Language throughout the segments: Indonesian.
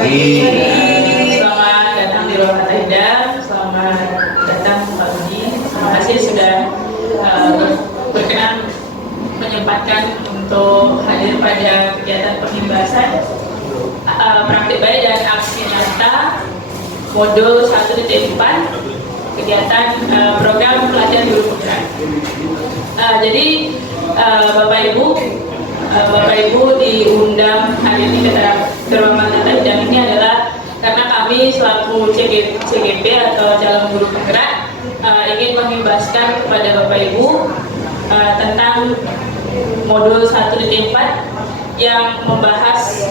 pagi. Selamat datang di ruang kata Indah. Selamat datang Pak Budi. Terima kasih sudah berkenan menyempatkan untuk hadir pada kegiatan penghibasan praktik baik dan aksi nyata modul 1.4 kegiatan program pelatihan guru penggerak. Jadi Bapak Ibu diundang hari ini ke ruangan kata Indah ini adalah karena kami selaku CGP atau calon guru penggerak ingin menghibaskan kepada Bapak Ibu tentang modul 1.4 yang membahas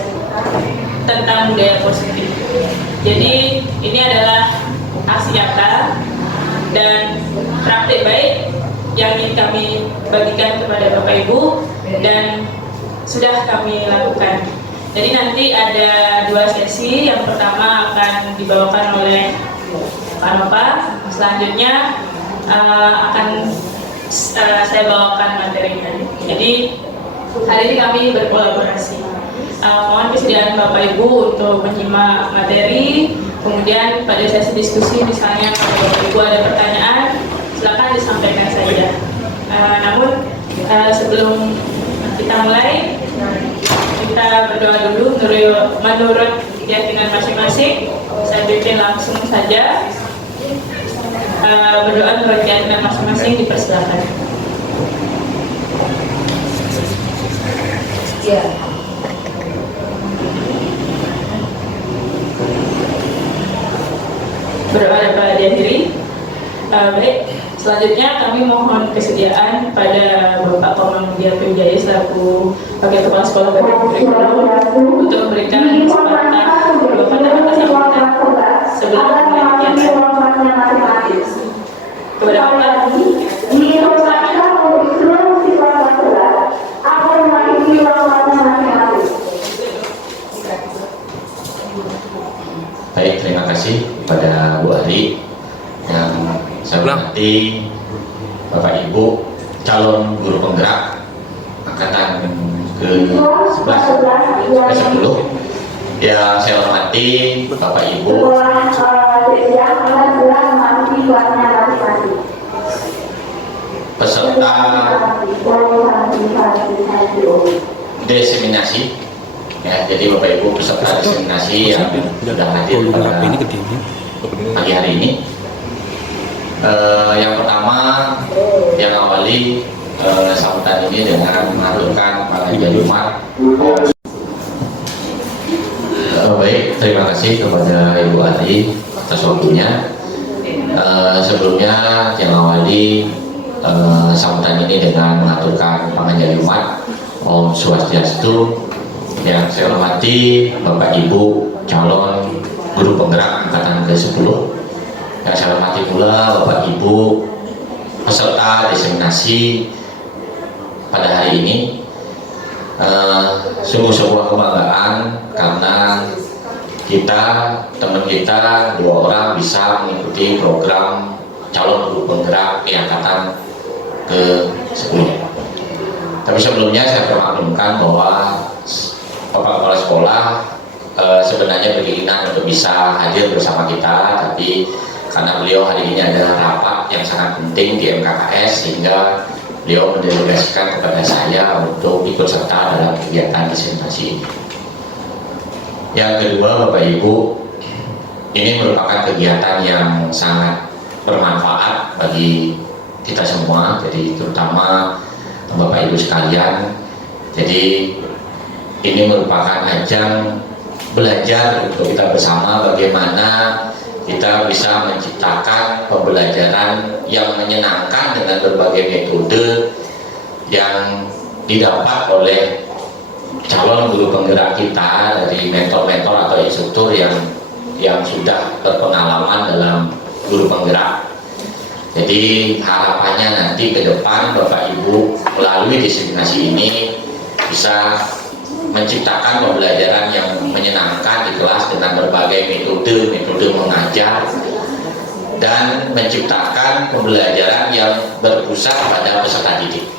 tentang budaya positif. Jadi ini adalah aksi nyata dan praktik baik yang ingin kami bagikan kepada Bapak Ibu dan sudah kami lakukan. Jadi nanti ada 2 sesi. Yang pertama akan dibawakan oleh Pak Nova. Selanjutnya akan saya bawakan materi tadi. Jadi hari ini kami berkolaborasi. Mohon kesediaan Bapak Ibu untuk menyimak materi. Kemudian pada sesi diskusi misalnya kalau Bapak Ibu ada pertanyaan, silakan disampaikan saja. Namun sebelum kita mulai, kita berdoa dulu menurut keyakinan masing-masing. Saya pimpin langsung saja. Berdoa menurut keyakinan masing-masing, dipersilakan. Ya. Berdoa dapat dihadiri. Baik, selanjutnya kami mohon kesediaan pada Bapak Komang Mulyadi Wijaya selaku Wakil Kepala Sekolah Bapak untuk memberikan kesempatan beberapa kata-kata sambutan sebelum mulai kegiatan. Kepada Bapak, baik, terima kasih kepada Bu Ari yang saya hormati, Bapak Ibu calon guru penggerak angkatan ke-11 ke-10 yang saya hormati, Bapak Ibu peserta diseminasi. Ya, jadi Bapak Ibu peserta diseminasi yang sudah hadir pada pagi hari ini. Yang pertama, yang awali sambutan ini dengan mengaturkan Pak Jalumat. Baik, terima kasih kepada Ibu Adi atas waktunya. Sebelumnya yang awali sambutan ini dengan mengaturkan pengajian Jumat. Om Swastiastu. Yang saya hormati Bapak Ibu calon guru penggerak angkatan ke-10. Yang saya hormati pula Bapak Ibu peserta diseminasi pada hari ini. Sungguh sebuah kebanggaan karena teman kita 2 orang bisa mengikuti program calon guru penggerak di angkatan ke-10. Tapi sebelumnya saya permaklumkan bahwa Bapak Kepala Sekolah sebenarnya berkeinginan untuk bisa hadir bersama kita, tapi karena beliau hari ini adalah rapat yang sangat penting di MKKS sehingga beliau mendelegasikan kepada saya untuk ikut serta dalam kegiatan diseminasi ini. Yang kedua, Bapak Ibu, ini merupakan kegiatan yang sangat bermanfaat bagi kita semua, jadi terutama Bapak Ibu sekalian. Jadi ini merupakan ajang belajar untuk kita bersama bagaimana kita bisa menciptakan pembelajaran yang menyenangkan dengan berbagai metode yang didapat oleh calon guru penggerak kita dari mentor-mentor atau instruktur yang sudah berpengalaman dalam guru penggerak. Jadi harapannya nanti ke depan Bapak Ibu melalui diseminasi ini bisa menciptakan pembelajaran yang menyenangkan di kelas dengan berbagai metode mengajar dan menciptakan pembelajaran yang berpusat pada peserta didik.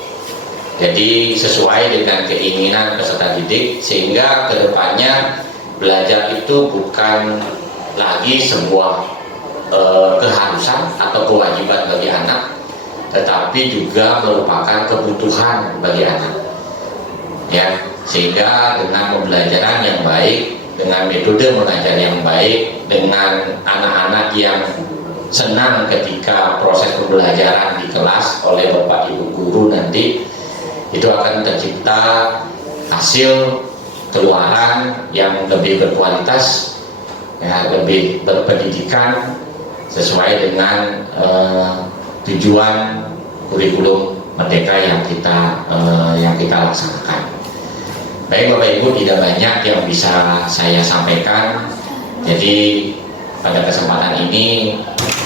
Jadi sesuai dengan keinginan peserta didik sehingga kedepannya belajar itu bukan lagi sebuah keharusan atau kewajiban bagi anak, tetapi juga merupakan kebutuhan bagi anak. Ya, sehingga dengan pembelajaran yang baik, dengan metode mengajar yang baik, dengan anak-anak yang senang ketika proses pembelajaran di kelas oleh Bapak Ibu guru nanti, itu akan tercipta hasil keluaran yang lebih berkualitas, ya, lebih berpendidikan sesuai dengan tujuan kurikulum Merdeka yang kita laksanakan. Baik Bapak Ibu, tidak banyak yang bisa saya sampaikan. Jadi pada kesempatan ini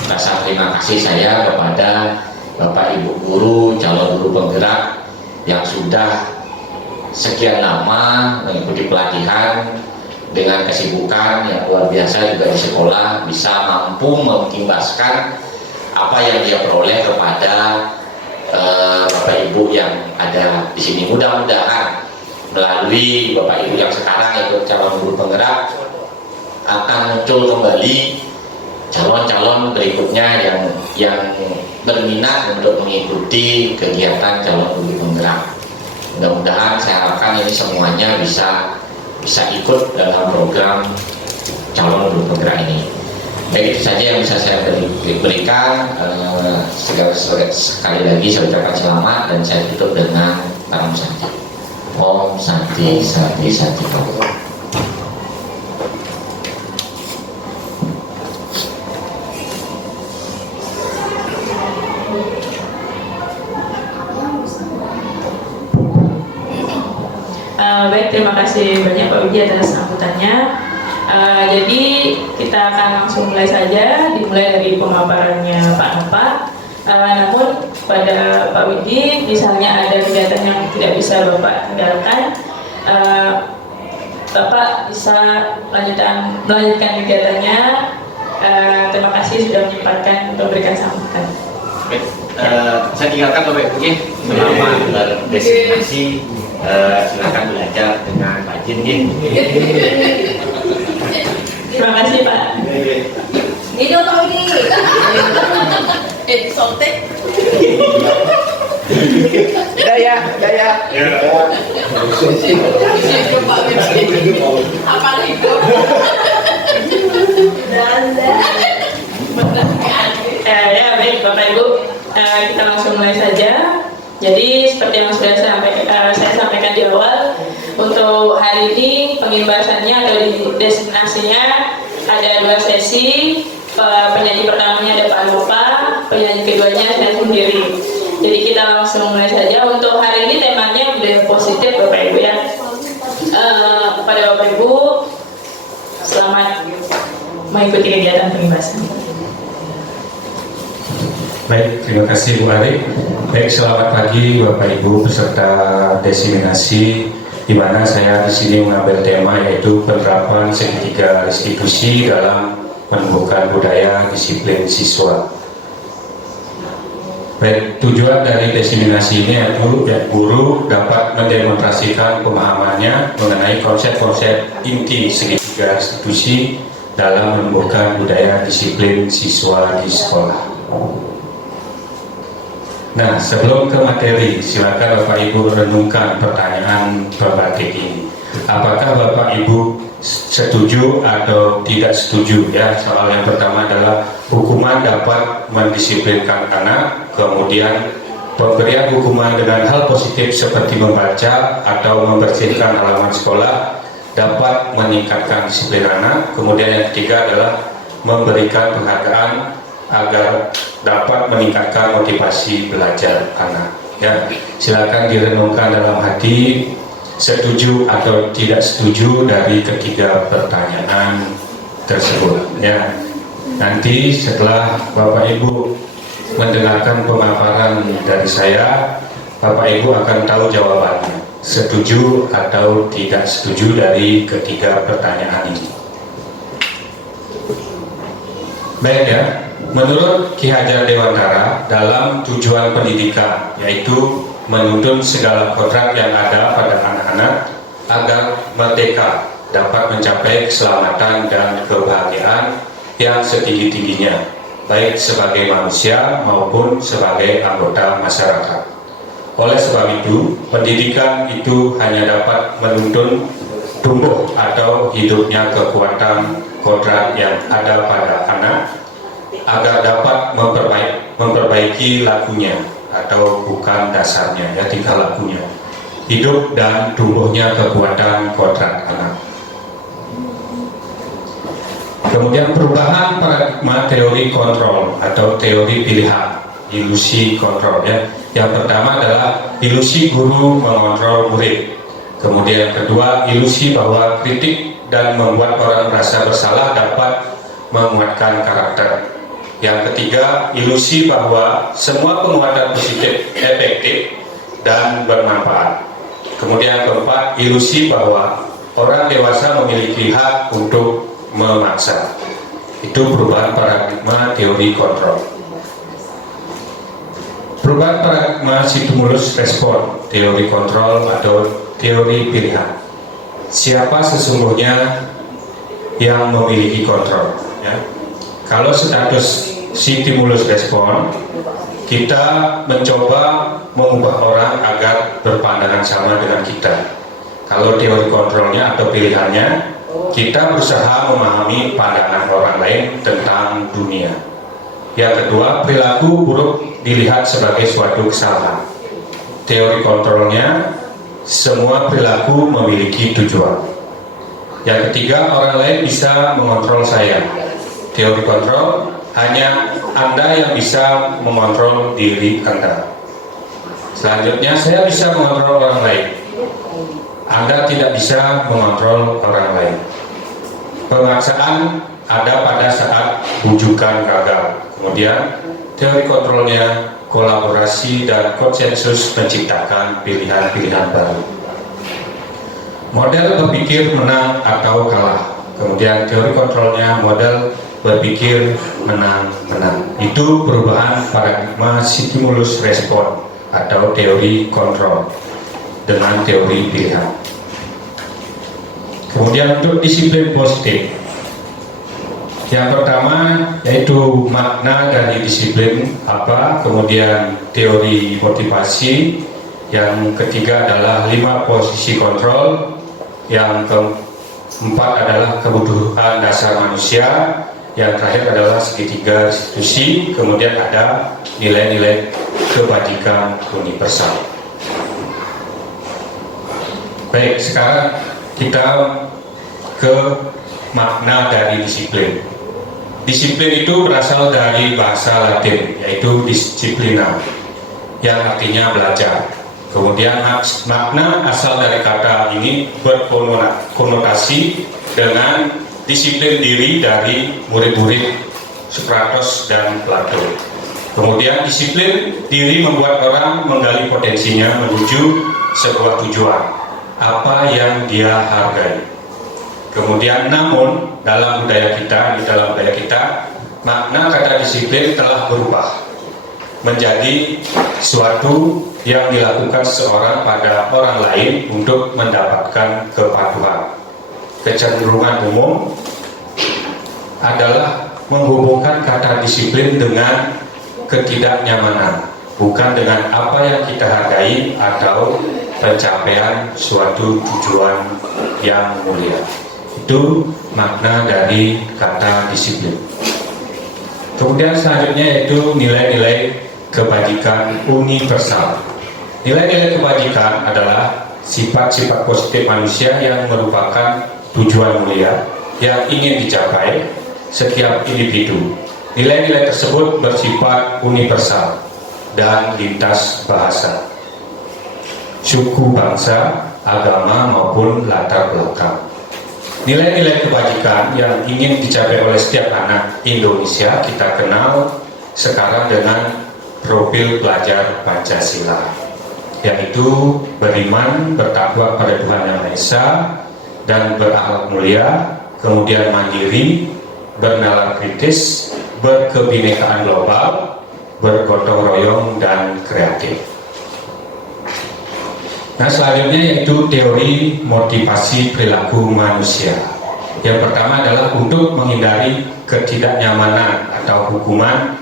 rasa terima kasih saya kepada Bapak Ibu guru, calon guru penggerak yang sudah sekian lama mengikuti pelatihan dengan kesibukan yang luar biasa juga di sekolah, bisa mampu mengimbaskan apa yang dia peroleh kepada Bapak Ibu yang ada di sini. Mudah-mudahan melalui Bapak Ibu yang sekarang ikut calon guru penggerak akan muncul kembali calon-calon berikutnya yang berminat untuk mengikuti kegiatan calon guru penggerak. Mudah-mudahan saya harapkan ini semuanya bisa ikut dalam program calon guru penggerak ini. Baik, itu saja yang bisa saya berikan. Sekali lagi saya ucapkan selamat dan saya tutup dengan Om Santi. Om Santi Santi Santi. Baik, terima kasih banyak Pak Widi atas sambutannya. Jadi kita akan langsung mulai saja, dimulai dari pemaparannya Pak Nova. Namun pada Pak Widi, misalnya ada kegiatan yang tidak bisa Bapak tinggalkan, Bapak bisa melanjutkan kegiatannya. Terima kasih sudah menyempatkan untuk memberikan sambutan. Saya tinggalkan Bapak Ibu selama berdestinasi. Silakan belajar dengan rajin ya. Terima kasih Pak. Ini untuk ini. Sotek. Daya. Apa itu? Ya baik Bapak Ibu, kita langsung mulai saja. Jadi seperti yang sudah saya sampaikan di awal, untuk hari ini pengimbasannya atau destinasinya ada 2 sesi. Penyanyi pertamanya ada Pak Nova, penyanyi keduanya saya sendiri. Jadi kita langsung mulai saja. Untuk hari ini temanya budaya positif Bapak Ibu ya. Kepada Bapak Ibu, selamat mengikuti kegiatan pengimbasan. Baik, terima kasih Bu Ari. Baik, selamat pagi Bapak Ibu peserta desiminasi, di mana saya di sini mengambil tema yaitu penerapan segitiga restitusi dalam penumbuhan budaya disiplin siswa. Baik, tujuan dari desiminasi ini yaitu guru dapat mendemonstrasikan pemahamannya mengenai konsep-konsep inti segitiga restitusi dalam menumbuhkan budaya disiplin siswa di sekolah. Nah, sebelum ke materi, silakan Bapak Ibu renungkan pertanyaan berbatik ini. Apakah Bapak Ibu setuju atau tidak setuju? Ya, soal yang pertama adalah hukuman dapat mendisiplinkan anak, kemudian pemberian hukuman dengan hal positif seperti membaca atau membersihkan halaman sekolah dapat meningkatkan disiplin anak. Kemudian yang ketiga adalah memberikan penghargaan agar dapat meningkatkan motivasi belajar anak. Ya, silakan direnungkan dalam hati setuju atau tidak setuju dari ketiga pertanyaan tersebut. Ya, nanti setelah Bapak Ibu mendengarkan pemaparan dari saya, Bapak Ibu akan tahu jawabannya, setuju atau tidak setuju dari ketiga pertanyaan ini. Baik ya. Menurut Ki Hajar Dewantara, dalam tujuan pendidikan yaitu menuntun segala kodrat yang ada pada anak-anak agar merdeka dapat mencapai keselamatan dan kebahagiaan yang setinggi-tingginya, baik sebagai manusia maupun sebagai anggota masyarakat. Oleh sebab itu, pendidikan itu hanya dapat menuntun tumbuh atau hidupnya kekuatan kodrat yang ada pada anak agar dapat memperbaiki lakunya, atau bukan dasarnya, ya, tingkah lakunya, hidup dan tumbuhnya kekuatan kodrat anak. Kemudian perubahan paradigma teori kontrol atau teori pilihan, ilusi kontrol, ya. Yang pertama adalah ilusi guru mengontrol murid. Kemudian yang kedua, ilusi bahwa kritik dan membuat orang merasa bersalah dapat menguatkan karakter. Yang ketiga, ilusi bahwa semua penguatan positif efektif dan bermanfaat. Kemudian yang keempat, ilusi bahwa orang dewasa memiliki hak untuk memaksa. Itu perubahan paradigma teori kontrol. Perubahan paradigma stimulus respon, teori kontrol atau teori pilihan. Siapa sesungguhnya yang memiliki kontrol, ya? Kalau status stimulus respon, kita mencoba mengubah orang agar berpandangan sama dengan kita. Kalau teori kontrolnya atau pilihannya, kita berusaha memahami pandangan orang lain tentang dunia. Yang kedua, perilaku buruk dilihat sebagai suatu kesalahan. Teori kontrolnya, semua perilaku memiliki tujuan. Yang ketiga, orang lain bisa mengontrol saya. Teori kontrol, hanya Anda yang bisa mengontrol diri Anda. Selanjutnya, saya bisa mengontrol orang lain. Anda tidak bisa mengontrol orang lain. Pemaksaan ada pada saat bujukan gagal. Kemudian, teori kontrolnya, kolaborasi dan konsensus menciptakan pilihan-pilihan baru. Model berpikir menang atau kalah. Kemudian teori kontrolnya, model berpikir menang-menang. Itu perubahan paradigma stimulus respon atau teori kontrol dengan teori pilihan. Kemudian untuk disiplin positif, yang pertama yaitu makna dari disiplin apa, kemudian teori motivasi, yang ketiga adalah 5 posisi kontrol, yang keempat adalah kebutuhan dasar manusia, yang terakhir adalah segitiga restitusi, kemudian ada nilai-nilai kebajikan universal. Baik, sekarang kita ke makna dari disiplin. Disiplin itu berasal dari bahasa Latin, yaitu disciplina, yang artinya belajar. Kemudian makna asal dari kata ini berkonotasi dengan disiplin diri dari murid-murid Sokrates dan Plato. Kemudian disiplin diri membuat orang menggali potensinya menuju sebuah tujuan, apa yang dia hargai. Kemudian namun dalam budaya kita, makna kata disiplin telah berubah menjadi suatu yang dilakukan seseorang pada orang lain untuk mendapatkan kepatuhan. Kecenderungan umum adalah menghubungkan kata disiplin dengan ketidaknyamanan, bukan dengan apa yang kita hargai atau pencapaian suatu tujuan yang mulia. Itu makna dari kata disiplin. Kemudian selanjutnya yaitu nilai-nilai kebajikan universal. Nilai-nilai kebajikan adalah sifat-sifat positif manusia yang merupakan tujuan mulia yang ingin dicapai setiap individu. Nilai-nilai tersebut bersifat universal dan lintas bahasa, suku, bangsa, agama maupun latar belakang. Nilai-nilai kebajikan yang ingin dicapai oleh setiap anak Indonesia kita kenal sekarang dengan profil pelajar Pancasila, yaitu beriman, bertakwa pada Tuhan Yang Maha Esa, dan berakhlak mulia, kemudian mandiri, bernalar kritis, berkebinekaan global, bergotong royong, dan kreatif. Nah, selanjutnya yaitu teori motivasi perilaku manusia. Yang pertama adalah untuk menghindari ketidaknyamanan atau hukuman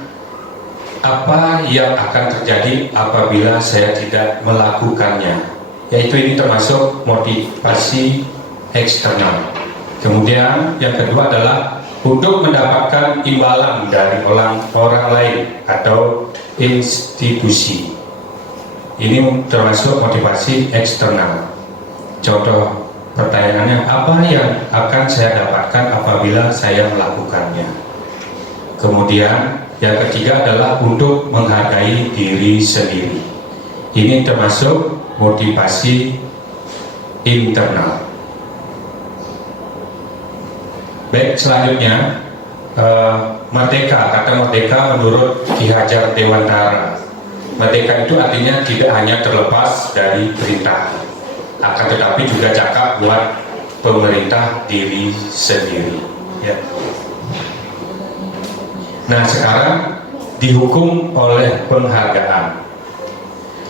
apa yang akan terjadi apabila saya tidak melakukannya. Yaitu ini termasuk motivasi eksternal. Kemudian yang kedua adalah untuk mendapatkan imbalan dari orang lain atau institusi. Ini termasuk motivasi eksternal. Contoh pertanyaannya, apa yang akan saya dapatkan apabila saya melakukannya? Kemudian yang ketiga adalah untuk menghargai diri sendiri. Ini termasuk motivasi internal. Baik, selanjutnya merdeka. Kata merdeka menurut Ki Hajar Dewantara, merdeka itu artinya tidak hanya terlepas dari perintah, akan tetapi juga cakap buat pemerintah diri sendiri. Ya. Nah, sekarang dihukum oleh penghargaan,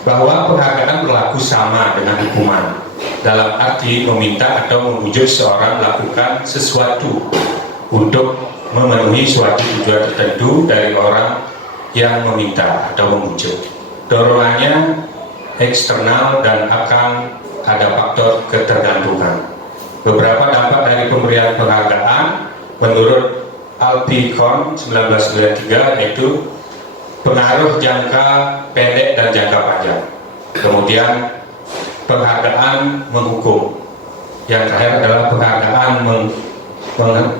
bahwa penghargaan berlaku sama dengan hukuman, dalam arti meminta atau membujuk seorang melakukan sesuatu untuk memenuhi suatu tujuan tertentu dari orang yang meminta atau membujuk. Dorongannya eksternal dan akan ada faktor ketergantungan. Beberapa dampak dari pemberian penghargaan menurut Alpicon 1993 yaitu pengaruh jangka pendek dan jangka panjang. Kemudian penghargaan menghukum. Yang terakhir adalah penghargaan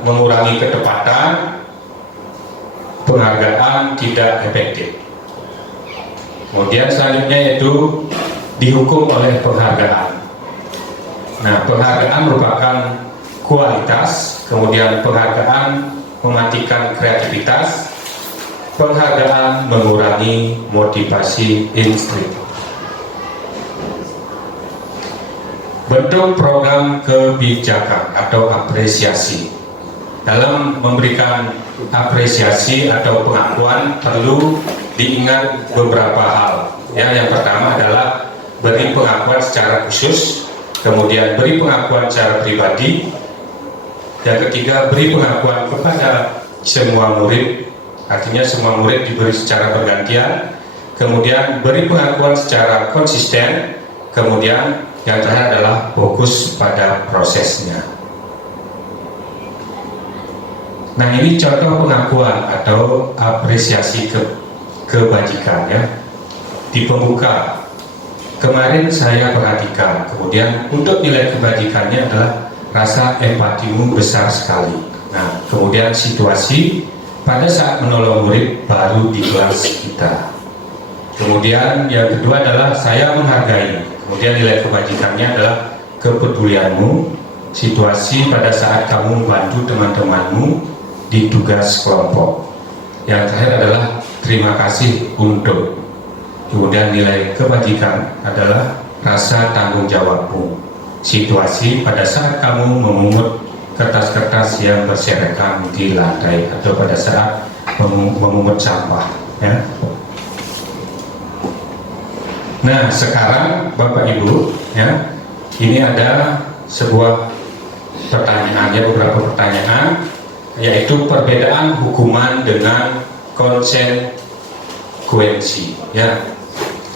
mengurangi ketepatan. Penghargaan tidak efektif. Kemudian selanjutnya yaitu dihukum oleh penghargaan. Nah, penghargaan merupakan kualitas, kemudian penghargaan mematikan kreativitas, penghargaan mengurangi motivasi instrik. Bentuk program kebijakan atau apresiasi. Dalam memberikan apresiasi atau pengakuan perlu diingat beberapa hal. Ya, yang pertama adalah beri pengakuan secara khusus, kemudian beri pengakuan secara pribadi, yang ketiga beri pengakuan kepada semua murid, artinya semua murid diberi secara bergantian, kemudian beri pengakuan secara konsisten, kemudian yang terakhir adalah fokus pada prosesnya. Nah, ini contoh pengakuan atau apresiasi kebajikan ya. Di pembuka kemarin saya perhatikan, kemudian untuk nilai kebajikannya adalah rasa empatimu besar sekali. Nah, kemudian situasi pada saat menolong murid baru di kelas kita. Kemudian yang kedua adalah saya menghargai. Kemudian nilai kebajikannya adalah kepedulianmu, situasi pada saat kamu membantu teman-temanmu di tugas kelompok. Yang terakhir adalah terima kasih untuk. Kemudian nilai kebajikan adalah rasa tanggung jawabmu, situasi pada saat kamu memungut kertas-kertas yang berserakan di lantai atau pada saat memungut sampah ya. Nah, sekarang Bapak Ibu ya, ini ada sebuah pertanyaan ya, beberapa pertanyaan, yaitu perbedaan hukuman dengan konsekuensi ya.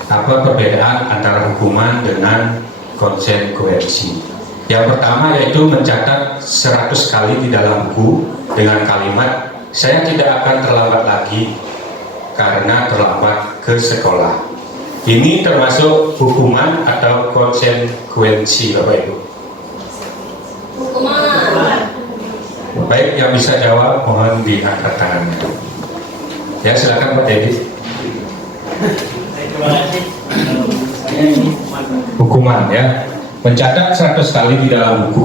Apa perbedaan antara hukuman dengan konsekuensi? Yang pertama yaitu mencatat 100 kali di dalam buku dengan kalimat saya tidak akan terlambat lagi karena terlambat ke sekolah. Ini termasuk hukuman atau konsekuensi Bapak Ibu? Hukuman. Baik, yang bisa jawab mohon diangkat tangannya. Ya, silakan Pak Dedi. Terima kasih. Saya ini Hukuman ya. Mencatat 100 kali di dalam buku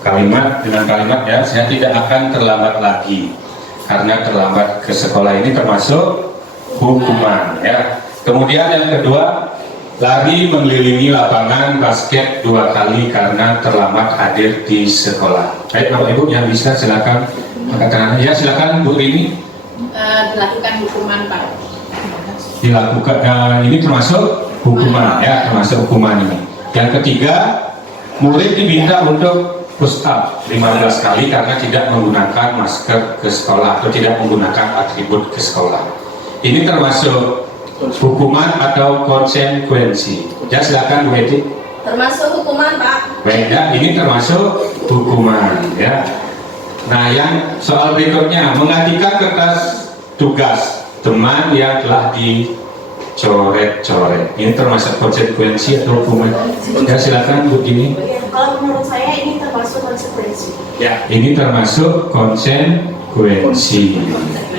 kalimat dengan kalimat ya, saya tidak akan terlambat lagi karena terlambat ke sekolah, ini termasuk hukuman ya. Kemudian yang kedua, lari mengelilingi lapangan basket 2 kali karena terlambat hadir di sekolah. Baik Bapak Ibu yang bisa silakan angkat tangan. Ya, silakan Bu Rini. Dilakukan hukuman Pak. Dilakukan ini termasuk hukuman ya, termasuk hukuman ini. Yang ketiga, murid diminta untuk push up 15 kali karena tidak menggunakan masker ke sekolah atau tidak menggunakan atribut ke sekolah. Ini termasuk hukuman atau konsekuensi. Ya, silakan Bu Eti. Termasuk hukuman, Pak. Baik ya, ini termasuk hukuman ya. Nah, yang soal berikutnya, mengajukan kertas tugas teman yang telah dicoret-coret. Ini termasuk konsekuensi atau hukuman? Ya, silakan Bu Dini. Kalau menurut saya ini termasuk konsekuensi. Ya, ini termasuk konsekuensi.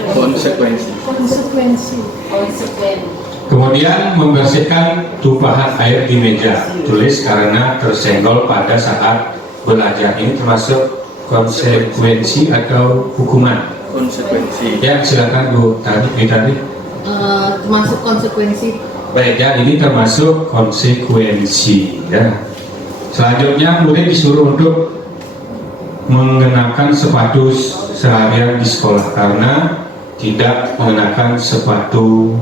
Konsekuensi. Kemudian membersihkan tumpahan air di meja tulis karena tersenggol pada saat belajar. Ini termasuk konsekuensi atau hukuman? Konsekuensi. Ya, silakan Bu tadi. Termasuk konsekuensi. Baik ya, ini termasuk konsekuensi ya. Selanjutnya murid disuruh untuk mengenakan sepatu seharian di sekolah karena tidak mengenakan sepatu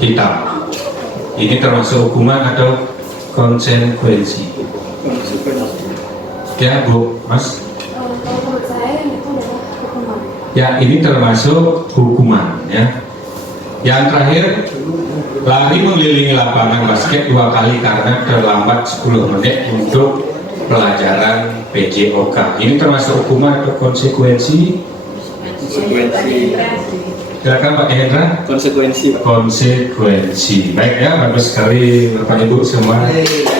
hitam. Ini termasuk hukuman atau konsekuensi? Ya Bu, Mas. Kalau menurut saya itu adalah hukuman. Ya, ini termasuk hukuman ya. Yang terakhir, lari mengelilingi lapangan basket 2 kali karena terlambat 10 menit untuk pelajaran PJOK. Ini termasuk hukuman atau konsekuensi? Konsekuensi. Silakan Pak Hendra. Konsekuensi, Pak. Konsekuensi. Baik ya, bagus sekali Bapak Ibu semua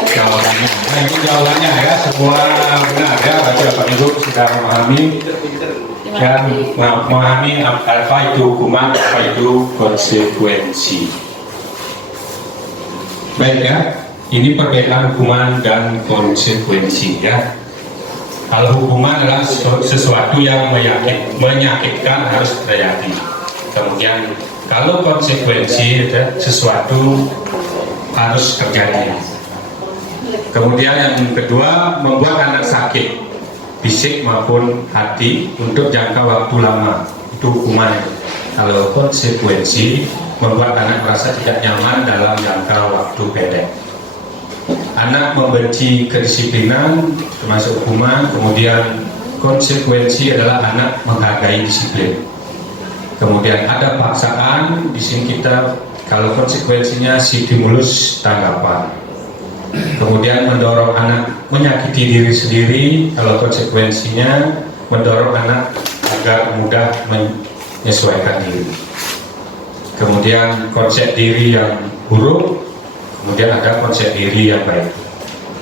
jawabannya. Nah, ini jawabannya ya, semua benar ya. Berarti Bapak Ibu sudah memahami dan memahami apa itu hukuman, apa itu konsekuensi. Baik ya, ini perbedaan hukuman dan konsekuensi ya. Kalau hukuman adalah sesuatu yang menyakitkan harus terjadi. Kemudian kalau konsekuensi itu sesuatu harus terjadi. Kemudian yang kedua, membuat anak sakit fisik maupun hati untuk jangka waktu lama, itu hukuman. Kalau konsekuensi, membuat anak merasa tidak nyaman dalam jangka waktu pendek. Anak membenci kedisiplinan termasuk hukuman. Kemudian konsekuensi adalah anak menghargai disiplin. Kemudian ada paksaan, di sini kita kalau konsekuensinya stimulus tanggapan. Kemudian mendorong anak menyakiti diri sendiri, kalau konsekuensinya mendorong anak agar mudah menyesuaikan diri. Kemudian konsep diri yang buruk, kemudian ada konsep diri yang baik.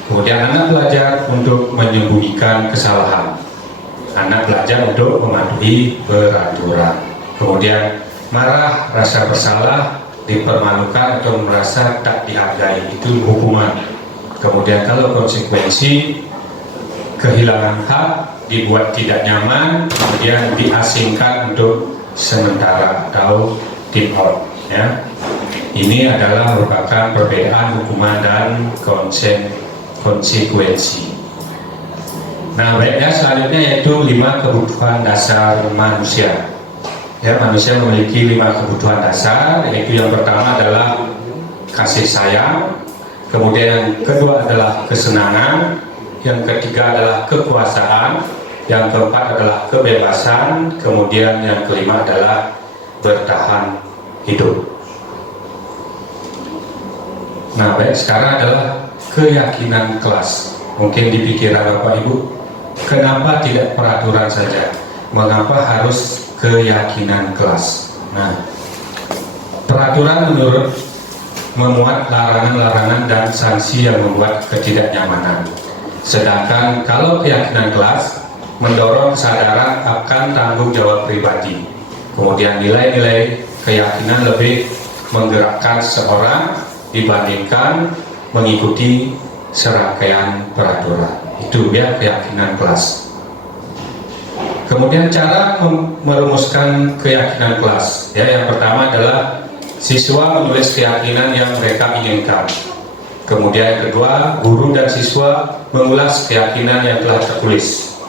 Kemudian anak belajar untuk menyembunyikan kesalahan. Anak belajar untuk mematuhi peraturan. Kemudian marah, rasa bersalah, dipermalukan atau merasa tak dihargai, itu hukuman. Kemudian kalau konsekuensi, kehilangan hak, dibuat tidak nyaman, kemudian diasingkan untuk sementara atau keep out ya. Ini adalah merupakan perbedaan hukuman dan konsekuensi. Nah, baiknya selanjutnya yaitu 5 kebutuhan dasar manusia. Ya, manusia memiliki 5 kebutuhan dasar, yaitu yang pertama adalah kasih sayang, kemudian yang kedua adalah kesenangan, yang ketiga adalah kekuasaan, yang keempat adalah kebebasan, kemudian yang kelima adalah bertahan hidup. Nah, baik, sekarang adalah keyakinan kelas. Mungkin di pikiran Bapak Ibu, kenapa tidak peraturan saja? Mengapa harus keyakinan kelas? Nah, peraturan menurut memuat larangan-larangan dan sanksi yang membuat ketidaknyamanan. Sedangkan kalau keyakinan kelas mendorong kesadaran akan tanggung jawab pribadi. Kemudian nilai-nilai keyakinan lebih menggerakkan seorang dibandingkan mengikuti serangkaian peraturan. Itu ya keyakinan kelas. Kemudian cara merumuskan keyakinan kelas ya, yang pertama adalah siswa menulis keyakinan yang mereka inginkan. Kemudian yang kedua, guru dan siswa mengulas keyakinan yang telah tertulis.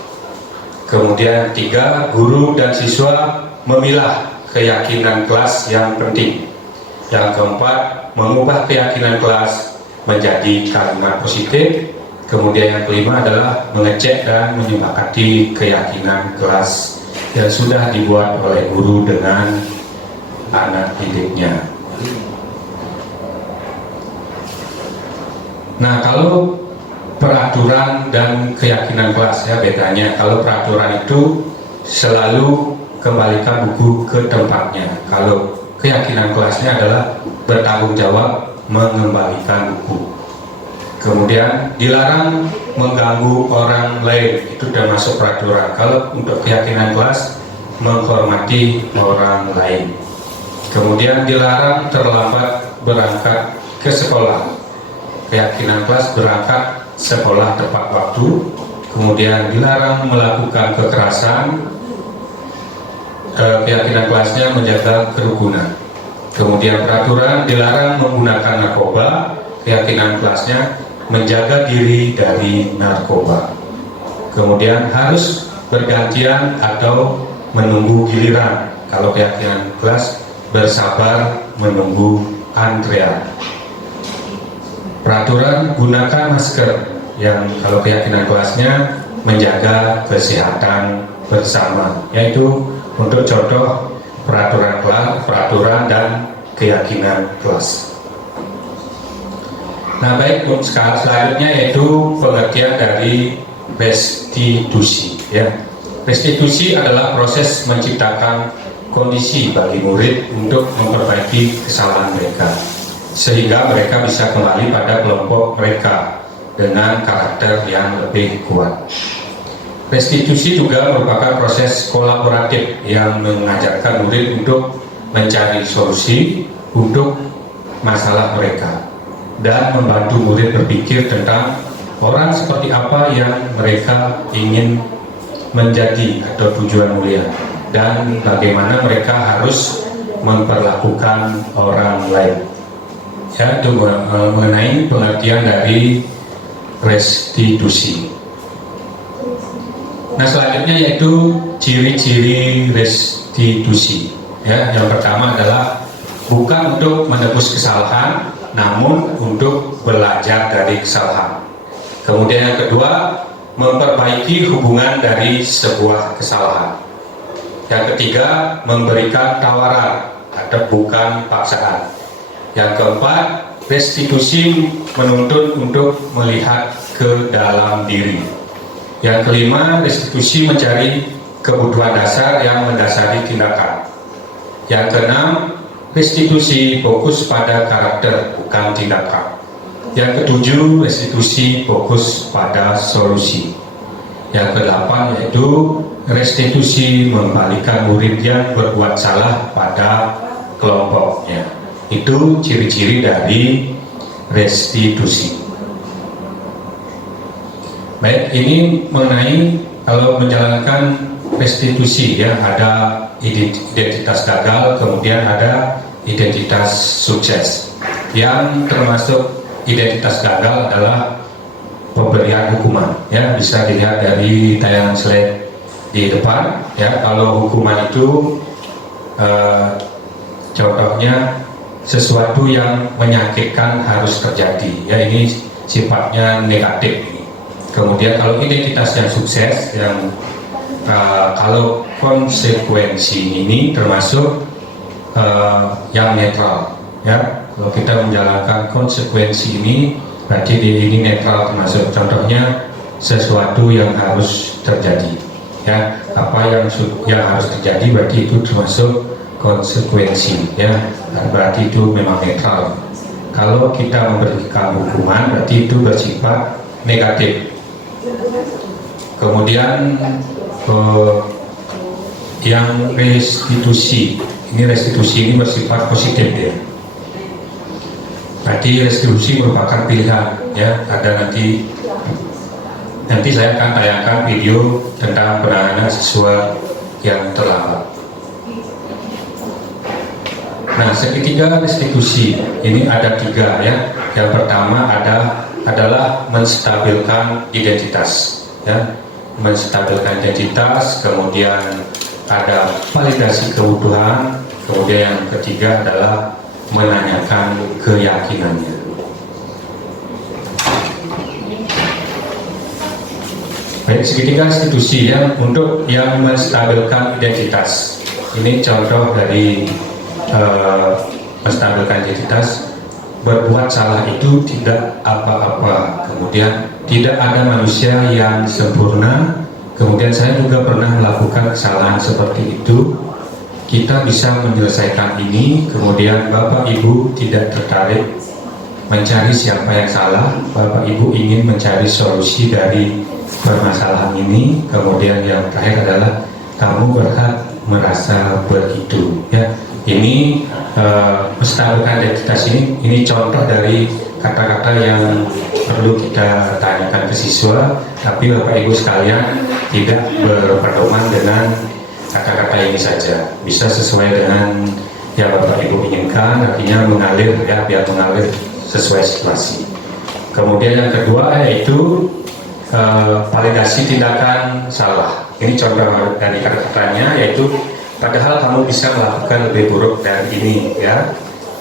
Kemudian ketiga, guru dan siswa memilah keyakinan kelas yang penting. Yang keempat, mengubah keyakinan kelas. menjadi kalimat positif. Kemudian yang kelima adalah mengecek dan menyepakati keyakinan kelas yang sudah dibuat oleh guru dengan anak didiknya. Nah, kalau peraturan dan keyakinan kelas, ya bedanya. Kalau peraturan itu selalu kembalikan buku ke tempatnya. Kalau keyakinan kelasnya adalah bertanggung jawab mengembalikan buku. Kemudian dilarang mengganggu orang lain, itu sudah masuk peraturan. Kalau untuk keyakinan kelas, menghormati orang lain. Kemudian dilarang terlambat berangkat ke sekolah. Keyakinan kelas berangkat sekolah tepat waktu. Kemudian dilarang melakukan kekerasan. Keyakinan kelasnya menjaga kerukunan. Kemudian peraturan dilarang menggunakan narkoba. Keyakinan kelasnya menjaga diri dari narkoba. Kemudian harus bergantian atau menunggu giliran. Kalau keyakinan kelas bersabar menunggu antrean. Peraturan gunakan masker, yang kalau keyakinan kelasnya menjaga kesehatan bersama, yaitu untuk contoh peraturan kelas, peraturan dan keyakinan kelas. Nah, baik, untuk selanjutnya yaitu pengertian dari restitusi. Ya, restitusi adalah proses menciptakan kondisi bagi murid untuk memperbaiki kesalahan mereka, sehingga mereka bisa kembali pada kelompok mereka dengan karakter yang lebih kuat. Restitusi juga merupakan proses kolaboratif yang mengajarkan murid untuk mencari solusi untuk masalah mereka dan membantu murid berpikir tentang orang seperti apa yang mereka ingin menjadi atau tujuan mulia, dan bagaimana mereka harus memperlakukan orang lain. Ya, itu mengenai pengertian dari restitusi. Nah, selanjutnya yaitu ciri-ciri restitusi. Ya, yang pertama adalah bukan untuk menebus kesalahan, namun untuk belajar dari kesalahan. Kemudian yang kedua, memperbaiki hubungan dari sebuah kesalahan. Yang ketiga, memberikan tawaran atau bukan paksaan. Yang keempat, restitusi menuntut untuk melihat ke dalam diri. Yang kelima, restitusi mencari kebutuhan dasar yang mendasari tindakan. Yang keenam, restitusi fokus pada karakter bukan tindakan. Yang ketujuh, restitusi fokus pada solusi. Yang kedelapan yaitu restitusi membalikan murid yang berbuat salah pada kelompoknya. Itu ciri-ciri dari restitusi. Baik, ini mengenai kalau menjalankan restitusi, ya, ada identitas gagal, kemudian ada identitas sukses. Yang termasuk identitas gagal adalah pemberian hukuman, ya, bisa dilihat dari tayangan slide di depan, ya. Kalau hukuman itu contohnya sesuatu yang menyakitkan harus terjadi, ya, ini sifatnya negatif. Kemudian kalau identitas yang sukses, yang kalau konsekuensi ini termasuk yang netral, ya. Kalau kita menjalankan konsekuensi ini, berarti ini netral, termasuk contohnya sesuatu yang harus terjadi, ya. Apa yang harus terjadi berarti itu termasuk konsekuensi, ya. Berarti itu memang netral. Kalau kita memberikan hukuman berarti itu bersifat negatif. Kemudian yang restitusi ini bersifat positif, ya. Berarti restitusi merupakan pilihan, ya. Ada nanti saya akan tayangkan video tentang penanganan siswa yang terlambat. Nah, segitiga restitusi ini ada 3, ya. Yang pertama adalah menstabilkan identitas, ya. Menstabilkan identitas, kemudian ada validasi kebutuhan, kemudian yang ketiga adalah menanyakan keyakinannya. Baik, segitiga institusi yang untuk yang menstabilkan identitas. Ini contoh dari menstabilkan identitas. Berbuat salah itu tidak apa-apa, kemudian tidak ada manusia yang sempurna. Kemudian saya juga pernah melakukan kesalahan seperti itu. Kita bisa menyelesaikan ini, kemudian Bapak Ibu tidak tertarik mencari siapa yang salah. Bapak Ibu ingin mencari solusi dari permasalahan ini. Kemudian yang terakhir adalah kamu berhak merasa begitu, ya. Ini menstabilkan identitas ini contoh dari kata-kata yang perlu kita tanyakan ke siswa, tapi Bapak Ibu sekalian tidak berpedoman dengan kata-kata ini saja, bisa sesuai dengan yang Bapak Ibu inginkan, artinya mengalir, ya, biar mengalir sesuai situasi. Kemudian yang kedua yaitu validasi tindakan salah. Ini contoh dari kata-katanya, yaitu padahal kamu bisa melakukan lebih buruk dari ini, ya.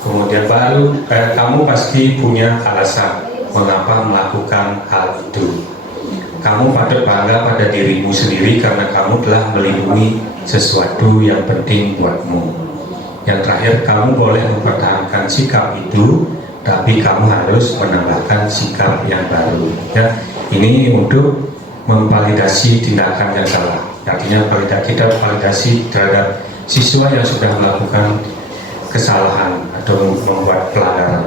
Kemudian baru kamu pasti punya alasan mengapa melakukan hal itu. Kamu patut bangga pada dirimu sendiri karena kamu telah melindungi sesuatu yang penting buatmu. Yang terakhir, kamu boleh mempertahankan sikap itu, tapi kamu harus menambahkan sikap yang baru, ya. Ini untuk memvalidasi tindakan yang salah. Artinya kita validasi terhadap siswa yang sudah melakukan kesalahan atau membuat pelanggaran.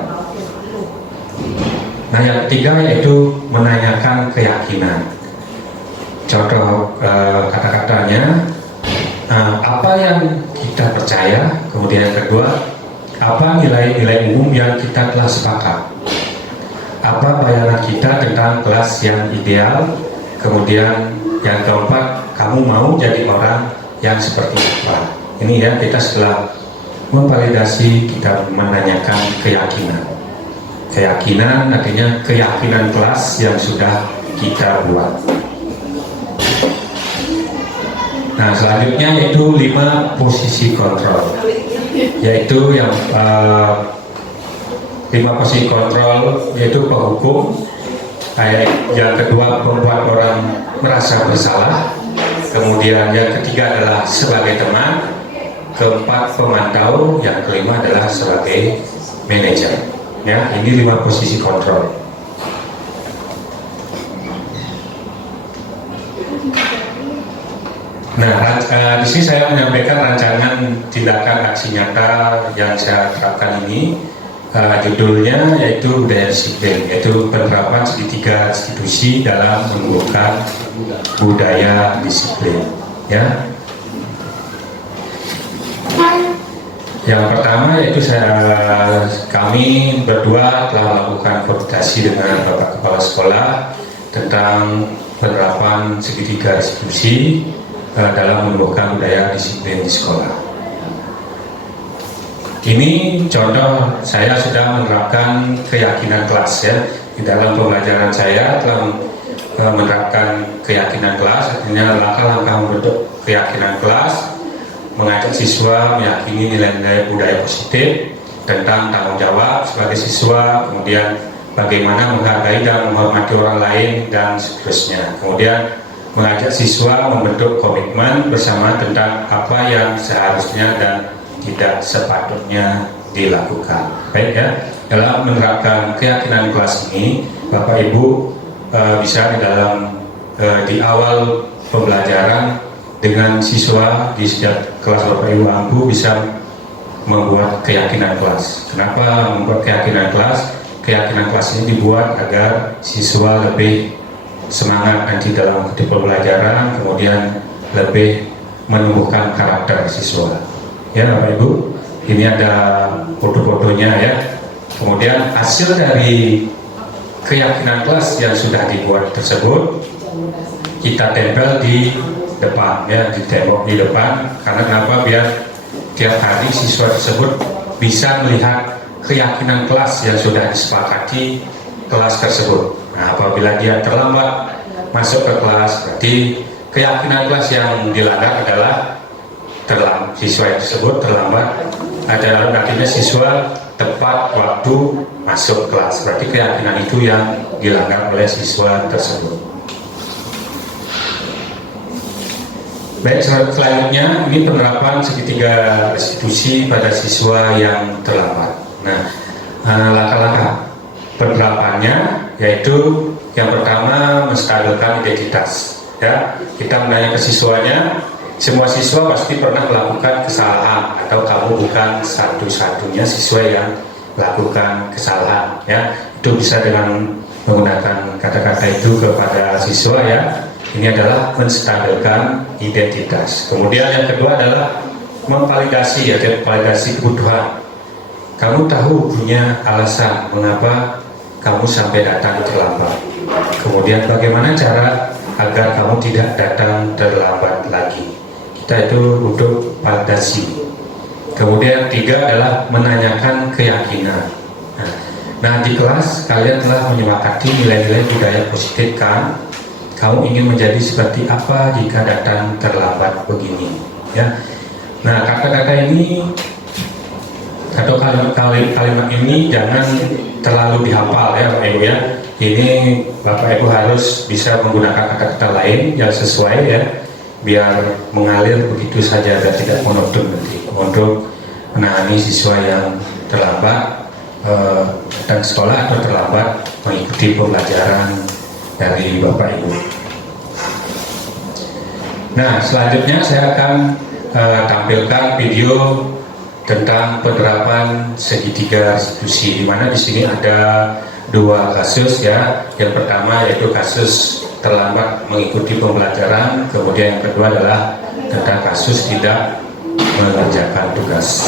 Nah, yang ketiga yaitu menanyakan keyakinan. Contoh kata-katanya, apa yang kita percaya. Kemudian yang kedua, apa nilai-nilai umum yang kita telah sepakat. Apa bayangan kita tentang kelas yang ideal. Kemudian yang keempat, kamu mau jadi orang yang seperti apa. Ini ya, kita setelah memvalidasi, kita menanyakan keyakinan. Keyakinan artinya keyakinan kelas yang sudah kita buat. Nah, selanjutnya yaitu 5 posisi kontrol, yaitu yang 5 posisi kontrol yaitu penghukum, yang kedua membuat orang merasa bersalah, kemudian yang ketiga adalah sebagai teman, keempat pemantau, yang kelima adalah sebagai manajer. Ya, ini 5 posisi kontrol. Nah, di sini saya menyampaikan rancangan tindakan aksi nyata yang saya terapkan ini. Judulnya yaitu budaya disiplin, yaitu penerapan segitiga institusi dalam menumbuhkan budaya disiplin. Ya. Yang pertama yaitu kami berdua telah melakukan koordinasi dengan Bapak Kepala Sekolah tentang penerapan segitiga institusi dalam menumbuhkan budaya disiplin di sekolah. Ini contoh saya sudah menerapkan keyakinan kelas, ya. Di dalam pembelajaran saya telah menerapkan keyakinan kelas, artinya langkah-langkah membentuk keyakinan kelas, mengajak siswa meyakini nilai-nilai budaya positif tentang tanggung jawab sebagai siswa, kemudian bagaimana menghargai dan menghormati orang lain, dan seterusnya. Kemudian mengajak siswa membentuk komitmen bersama tentang apa yang seharusnya dan tidak sepatutnya dilakukan. Baik, ya, dalam menerapkan keyakinan kelas ini, Bapak Ibu bisa di awal pembelajaran dengan siswa di setiap kelas Bapak Ibu mampu bisa membuat keyakinan kelas. Kenapa membuat keyakinan kelas? Keyakinan kelas ini dibuat agar siswa lebih semangat nanti dalam pembelajaran, kemudian lebih menumbuhkan karakter siswa. Ya, Bapak Ibu, ini ada foto-fotonya, ya. Kemudian hasil dari keyakinan kelas yang sudah dibuat tersebut kita tempel di depan, ya, di tembok di depan. Karena kenapa? Biar tiap hari siswa tersebut bisa melihat keyakinan kelas yang sudah disepakati kelas tersebut. Nah, apabila dia terlambat masuk ke kelas, berarti keyakinan kelas yang dilanggar adalah siswa tersebut terlambat, adalah artinya siswa tepat waktu masuk kelas, berarti keyakinan itu yang dilanggar oleh siswa tersebut. Baik, selanjutnya ini penerapan segitiga restitusi pada siswa yang terlambat. Nah, langkah-langkah penerapannya yaitu yang pertama menstabilkan identitas. Ya, kita menanya ke siswanya, semua siswa pasti pernah melakukan kesalahan atau kamu bukan satu-satunya siswa yang melakukan kesalahan. Ya, itu bisa dengan menggunakan kata-kata itu kepada siswa ya. Ini adalah menstabilkan identitas. Kemudian yang kedua adalah memvalidasi, ya, validasi kebutuhan. Kamu tahu punya alasan mengapa kamu sampai datang terlambat. Kemudian bagaimana cara agar kamu tidak datang terlambat lagi. Kita itu untuk validasi. Kemudian tiga adalah menanyakan keyakinan. Nah, di kelas kalian telah menyepakati nilai-nilai budaya positif kan? Kamu ingin menjadi seperti apa jika datang terlambat begini, ya? Nah, kata-kata ini atau kalimat ini jangan terlalu dihafal ya Bapak Ibu ya. Ini Bapak Ibu harus bisa menggunakan kata-kata lain yang sesuai ya, biar mengalir begitu saja dan tidak monoton nanti untuk menangani siswa yang terlambat dan sekolah atau terlambat mengikuti pembelajaran dari Bapak Ibu. Nah, selanjutnya saya akan tampilkan video tentang penerapan segitiga restitusi, di mana di sini ada dua kasus ya. Yang pertama yaitu kasus terlambat mengikuti pembelajaran, kemudian yang kedua adalah tentang kasus tidak mengerjakan tugas.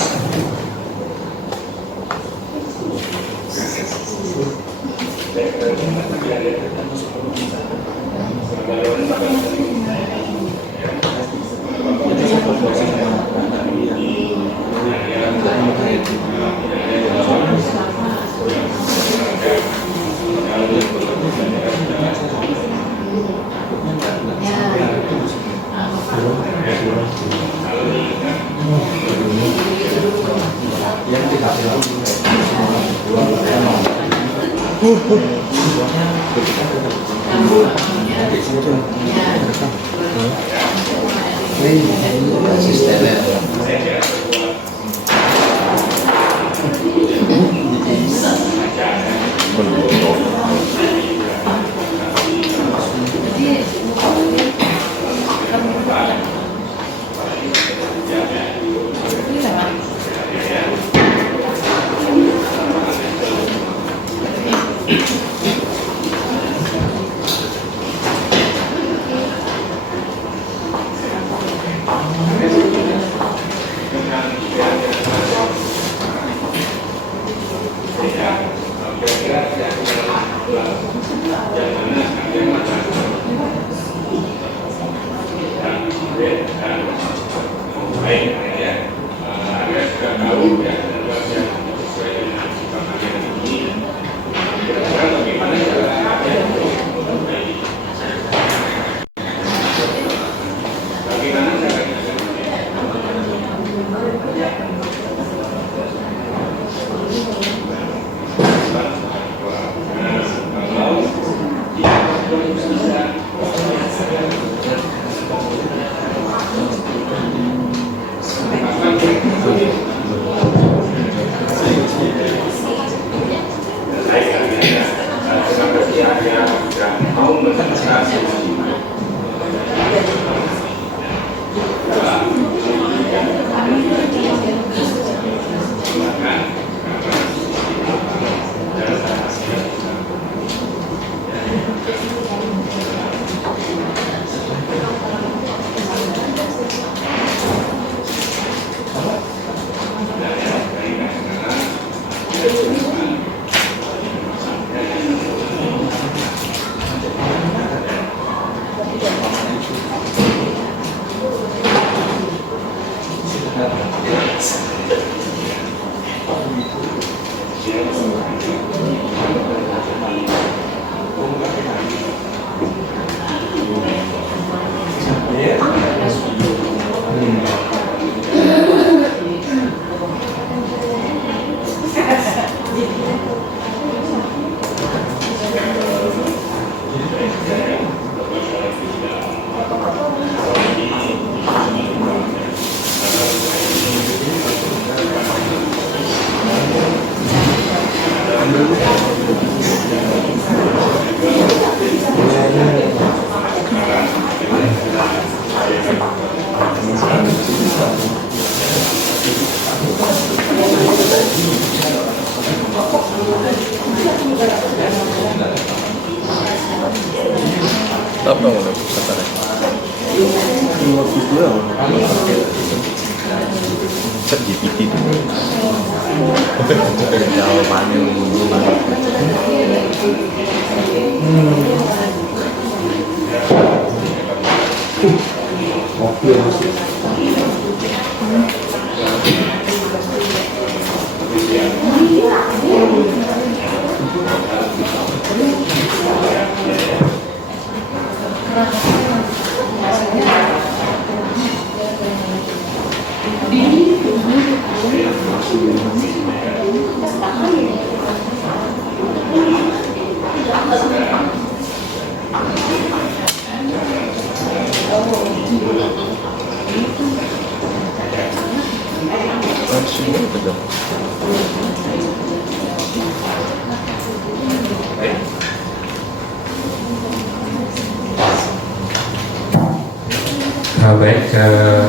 Baik,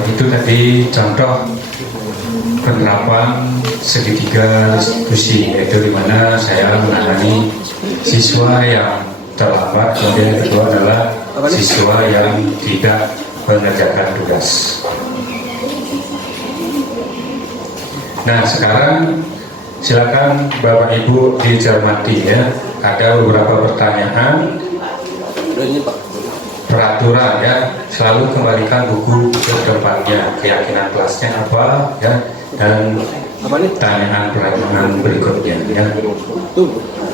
itu tadi contoh penerapan segitiga diskusi, yaitu di mana saya menangani siswa yang terlambat, kemudian yang kedua adalah siswa yang tidak mengerjakan tugas. Nah, sekarang silakan Bapak Ibu dicermati ya. Ada beberapa pertanyaan peraturan ya. Selalu kembalikan buku ke tempatnya, keyakinan kelasnya apa ya, dan pertanyaan berikutnya ya.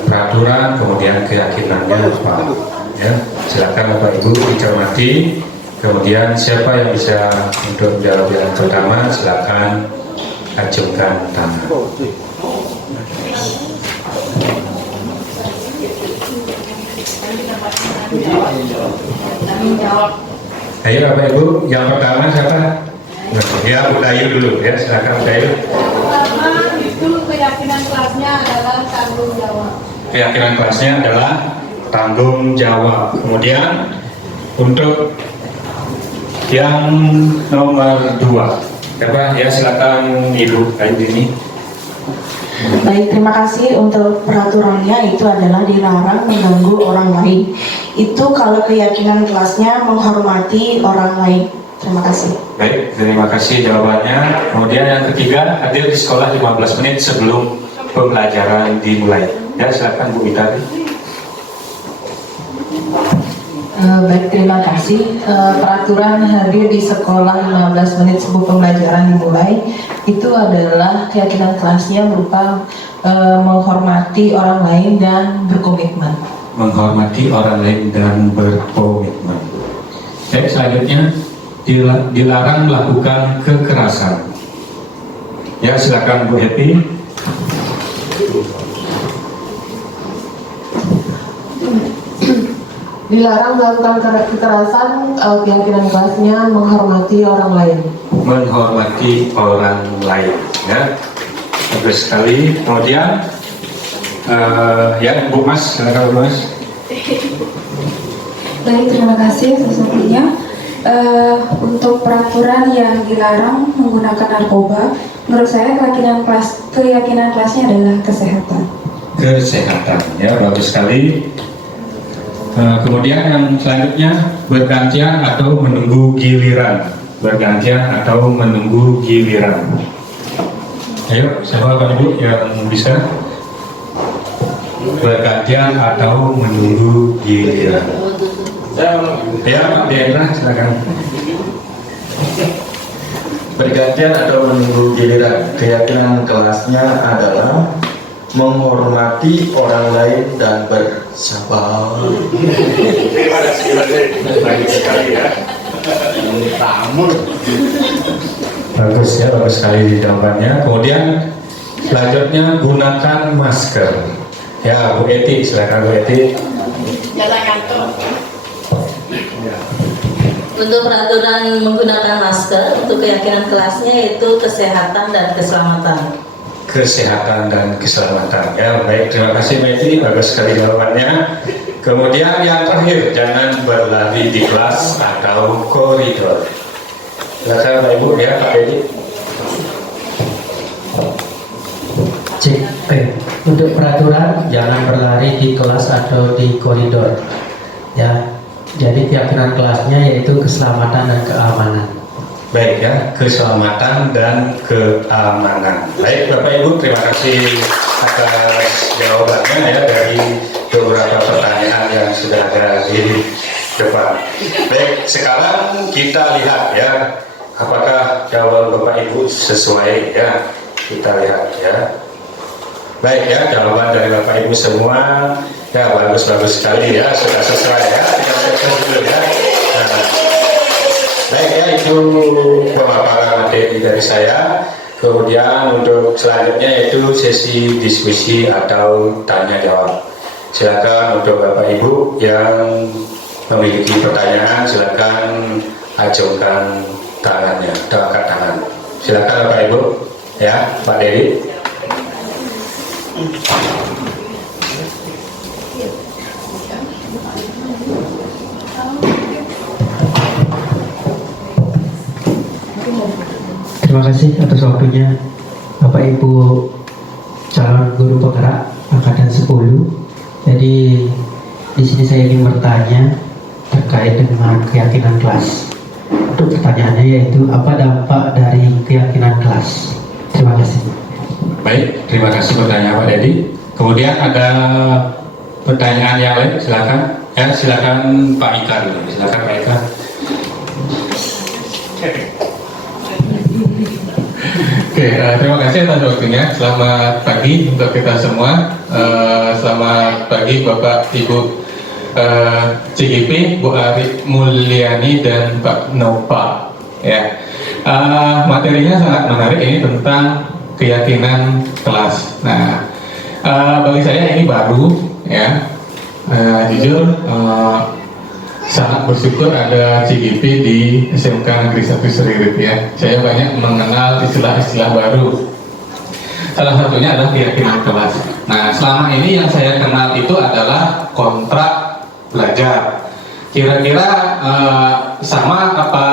Peraturan kemudian keyakinannya apa ya. Silakan Bapak Ibu dicermati. Kemudian siapa yang bisa untuk menjawab yang pertama, silakan ajukan tangan. Ayo Bapak Ibu, yang pertama siapa? Ya, Bu Dayu dulu ya, silakan Bu Dayu. Pertama itu keyakinan kelasnya adalah tanggung jawab. Keyakinan kelasnya adalah tanggung jawab. Kemudian untuk yang nomor 2, siapa? Ya, silakan Ibu Dayu ini. Baik, terima kasih. Untuk peraturannya itu adalah dilarang mengganggu orang lain. Itu kalau keyakinan kelasnya menghormati orang lain. Terima kasih. Baik, terima kasih jawabannya. Kemudian yang ketiga, hadir di sekolah 15 menit sebelum pembelajaran dimulai. Ya, silakan Bu Itari. Baik, terima kasih. Peraturan hadir di sekolah 15 menit sebelum pembelajaran dimulai itu adalah keyakinan kelasnya berupa menghormati orang lain dan berkomitmen. Menghormati orang lain dan berkomitmen. Baik, selanjutnya dilarang melakukan kekerasan. Ya, silakan Bu Happy. Dilarang melakukan kekerasan, keyakinan kelasnya menghormati orang lain. Menghormati orang lain, ya, bagus sekali. Kemudian, ya, Bu Mas, silakan Bu Mas. Baik, terima kasih atas waktunya. Untuk peraturan yang dilarang menggunakan narkoba, menurut saya keyakinan kelasnya adalah kesehatan. Kesehatan, ya, bagus sekali. Kemudian yang selanjutnya bergantian atau menunggu giliran. Bergantian atau menunggu giliran. Ayo, siapa Bapak Ibu yang bisa? Bergantian atau menunggu giliran. Ya, Pak Diendra, silakan. Bergantian atau menunggu giliran. Keyakinan kelasnya adalah menghormati orang lain dan bersabar. Bagus sekali ya. Bagus ya, bagus sekali jawabannya. Kemudian selanjutnya gunakan masker. Ya, Bu Eti, silakan Bu Eti. Untuk peraturan menggunakan masker, untuk keyakinan kelasnya yaitu kesehatan dan keselamatan. Kesehatan dan keselamatan. Ya, baik, terima kasih Bu Eti, bagus sekali jawabannya. Kemudian yang terakhir, jangan berlari di kelas atau koridor. Silakan Pak Ibu ya, Pak Edi. Untuk peraturan jangan berlari di kelas atau di koridor. Ya, jadi keyakinan kelasnya yaitu keselamatan dan keamanan. baik ya, keselamatan dan keamanan. Baik Bapak Ibu, terima kasih atas jawabannya ya dari beberapa pertanyaan yang sudah ada di depan. Baik, sekarang kita lihat ya, apakah jawaban Bapak Ibu sesuai ya. Kita lihat ya. Baik ya, jawaban dari Bapak Ibu semua ya bagus-bagus sekali ya, sudah sesuai ya. Tidak sesuai ya. Nah, baik ya, itu pemaparan materi dari saya. Kemudian untuk selanjutnya yaitu sesi diskusi atau tanya jawab. Silakan untuk Bapak Ibu yang memiliki pertanyaan, silakan ajukan tangannya, angkat tangan. Silakan Bapak Ibu, ya Pak Dewi. Terima kasih atas waktunya Bapak Ibu calon guru penggerak angkatan 10. Jadi di sini saya ingin bertanya terkait dengan keyakinan kelas. Untuk pertanyaannya yaitu apa dampak dari keyakinan kelas? Terima kasih. Baik, terima kasih pertanyaan Pak Dedi. Kemudian ada pertanyaan yang lain, silakan. Ya, silakan Pak Ika dulu. Silakan Pak Ika. Oke, terima kasih atas waktunya. Selamat pagi untuk kita semua. Selamat pagi Bapak Ibu CGP, Bu Ari Mulyani dan Pak Nova. Ya, materinya sangat menarik. Ini tentang keyakinan kelas. Nah, bagi saya ini baru, ya. Jujur, sangat bersyukur ada CGP di SMK Negeri 1 Seririt ya. Saya banyak mengenal istilah-istilah baru. Salah satunya adalah keyakinan kelas. Nah, selama ini yang saya kenal itu adalah kontrak belajar. Kira-kira sama apa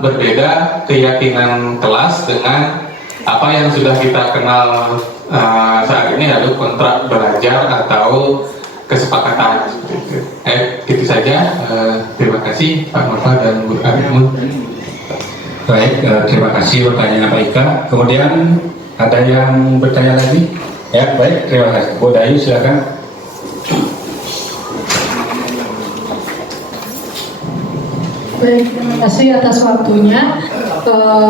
berbeda keyakinan kelas dengan apa yang sudah kita kenal saat ini, yaitu kontrak belajar atau kesepakatan. Itu saja. Terima kasih Pak Nova dan Bu Ariful. Baik, terima kasih pertanyaan Pak Ika. Kemudian ada yang bertanya lagi? Ya, baik, terima kasih. Bu Dayu, silakan. Baik, terima kasih atas waktunya.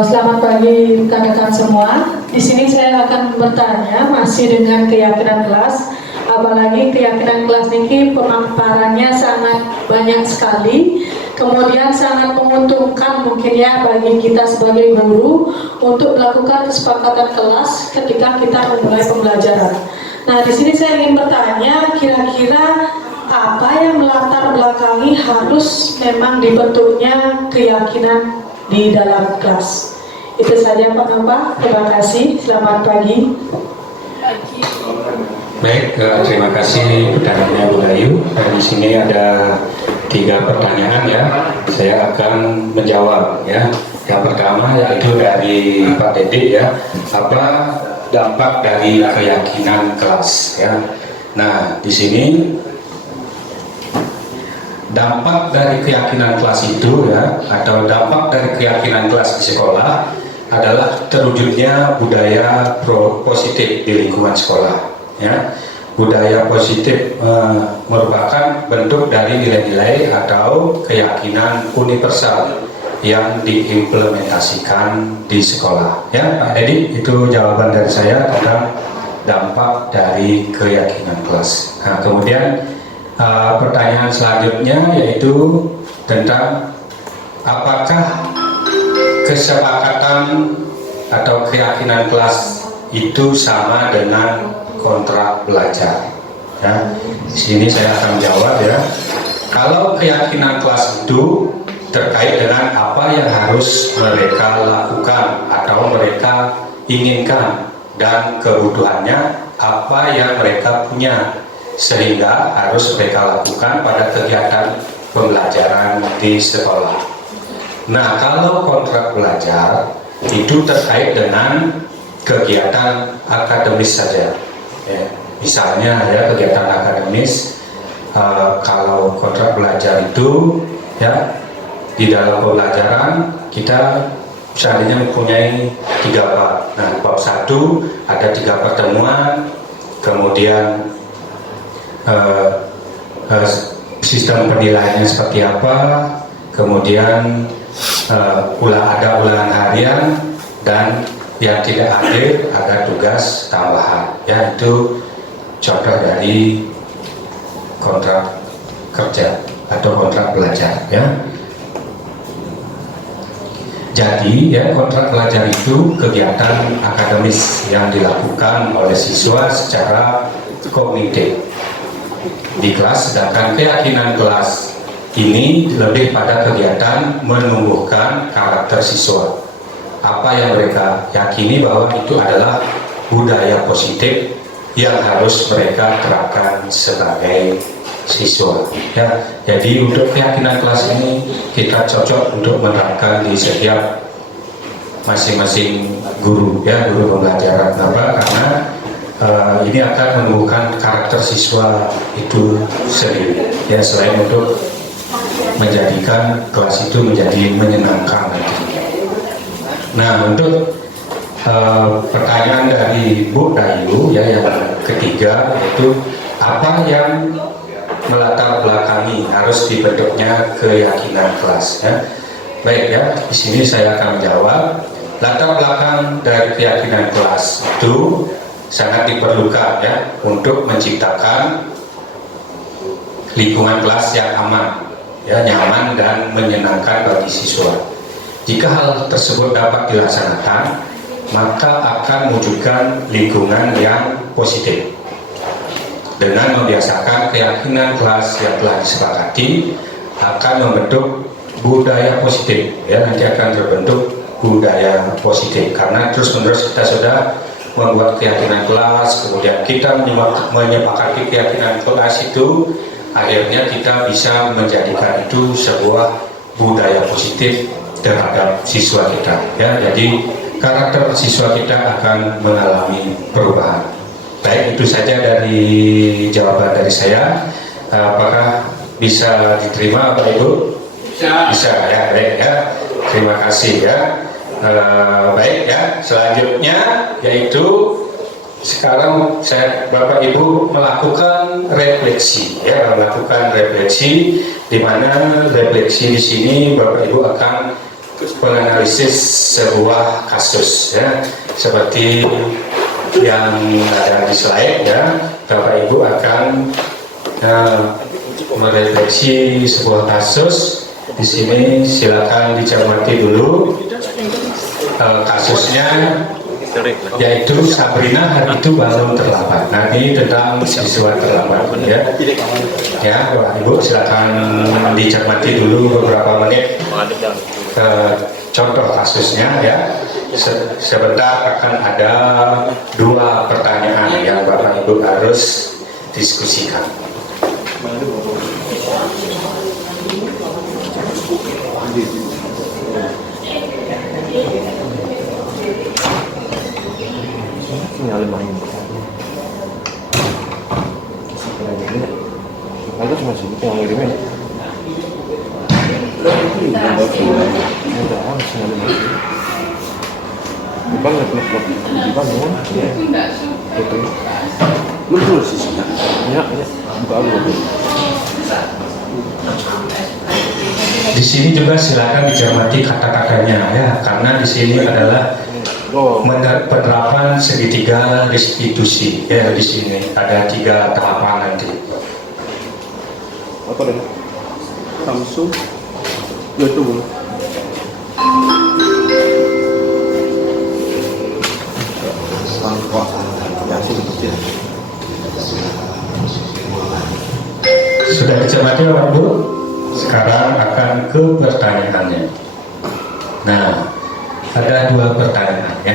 Selamat pagi rekan-rekan semua. Di sini saya akan bertanya masih dengan keyakinan kelas. Apalagi keyakinan kelas ini pemaparannya sangat banyak sekali, kemudian sangat menguntungkan mungkin ya bagi kita sebagai guru untuk melakukan kesepakatan kelas ketika kita memulai pembelajaran. Nah, di sini saya ingin bertanya, kira-kira apa yang melatar belakangi harus memang dibentuknya keyakinan di dalam kelas? Itu saja Pak Nova. Terima kasih. Selamat pagi. Baik, terima kasih pertanyaannya Bu Dayu. Di sini ada 3 pertanyaan ya. Saya akan menjawab ya. Yang pertama yaitu dari Pak Dedi ya. Apa dampak dari keyakinan kelas ya. Nah, di sini dampak dari keyakinan kelas itu ya, atau dampak dari keyakinan kelas di sekolah adalah terwujudnya budaya positif di lingkungan sekolah. Ya, budaya positif merupakan bentuk dari nilai-nilai atau keyakinan universal yang diimplementasikan di sekolah. Ya, Pak Edi, itu jawaban dari saya tentang dampak dari keyakinan kelas. Nah, kemudian pertanyaan selanjutnya yaitu tentang apakah kesepakatan atau keyakinan kelas itu sama dengan kontrak belajar. Ya, di sini saya akan jawab ya. Kalau keyakinan kelas itu terkait dengan apa yang harus mereka lakukan atau mereka inginkan dan kebutuhannya apa yang mereka punya sehingga harus mereka lakukan pada kegiatan pembelajaran di sekolah. Nah, kalau kontrak belajar itu terkait dengan kegiatan akademis saja. Ya, misalnya ya kegiatan akademis, kalau kontrak belajar itu ya di dalam pembelajaran kita seandainya mempunyai 3 bab. Nah, bab 1 ada 3 pertemuan, kemudian sistem penilaiannya seperti apa, kemudian ada ulangan harian, dan yang tidak hadir ada tugas tambahan. Ya, itu contoh dari kontrak kerja atau kontrak belajar. Ya. Jadi ya, kontrak belajar itu kegiatan akademis yang dilakukan oleh siswa secara kognitif di kelas, sedangkan keyakinan kelas ini lebih pada kegiatan menumbuhkan karakter siswa. Apa yang mereka yakini bahwa itu adalah budaya positif yang harus mereka terapkan sebagai siswa. Ya, jadi untuk keyakinan kelas ini kita cocok untuk menerapkan di setiap masing-masing guru, ya, guru pembelajaran. Kenapa? Karena ini akan menumbuhkan karakter siswa itu sendiri. Ya, selain untuk menjadikan kelas itu menjadi menyenangkan. Nah, untuk pertanyaan dari Bu Dayu, ya, yang ketiga, yaitu apa yang melatar belakangi harus dibentuknya keyakinan kelas. Ya. Baik, ya, di sini saya akan menjawab. Latar belakang dari keyakinan kelas itu sangat diperlukan, ya, untuk menciptakan lingkungan kelas yang aman, ya, nyaman dan menyenangkan bagi siswa. Jika hal tersebut dapat dilaksanakan, maka akan mewujudkan lingkungan yang positif. Dengan membiasakan keyakinan kelas yang telah disepakati, akan membentuk budaya positif. Ya, nanti akan terbentuk budaya positif karena terus-menerus kita sudah membuat keyakinan kelas, kemudian kita menyepakati keyakinan kelas itu, akhirnya kita bisa menjadikan itu sebuah budaya positif terhadap siswa kita. Ya, jadi karakter siswa kita akan mengalami perubahan. Baik, itu saja dari jawaban dari saya. Apakah bisa diterima, Bapak Ibu? Bisa, ya, baik, ya. Terima kasih, ya. Baik, ya. Selanjutnya yaitu sekarang Bapak Ibu melakukan refleksi, ya, melakukan refleksi, di mana refleksi di sini Bapak Ibu akan menganalisis sebuah kasus, ya, seperti yang ada di slide, ya. Bapak Ibu akan merefleksi sebuah kasus. Di sini silakan dicermati dulu kasusnya, yaitu Sabrina hari itu bangun terlambat. Nah, ini tentang siswa terlambat, ya. Ya, Bapak Ibu silakan dicermati dulu beberapa menit contoh kasusnya, ya. Sebentar akan ada 2 pertanyaan yang Bapak Ibu harus diskusikan. Di sini juga silakan dicermati kata-katanya, ya, karena di sini adalah penerapan segitiga restitusi. Ya, di sini ada 3 tahapan nanti. Apa deh? Samsung. YouTube. Sudah dicermati, Bapak Ibu? Sekarang akan ke pertanyaannya. Nah, ada 2 pertanyaan, ya.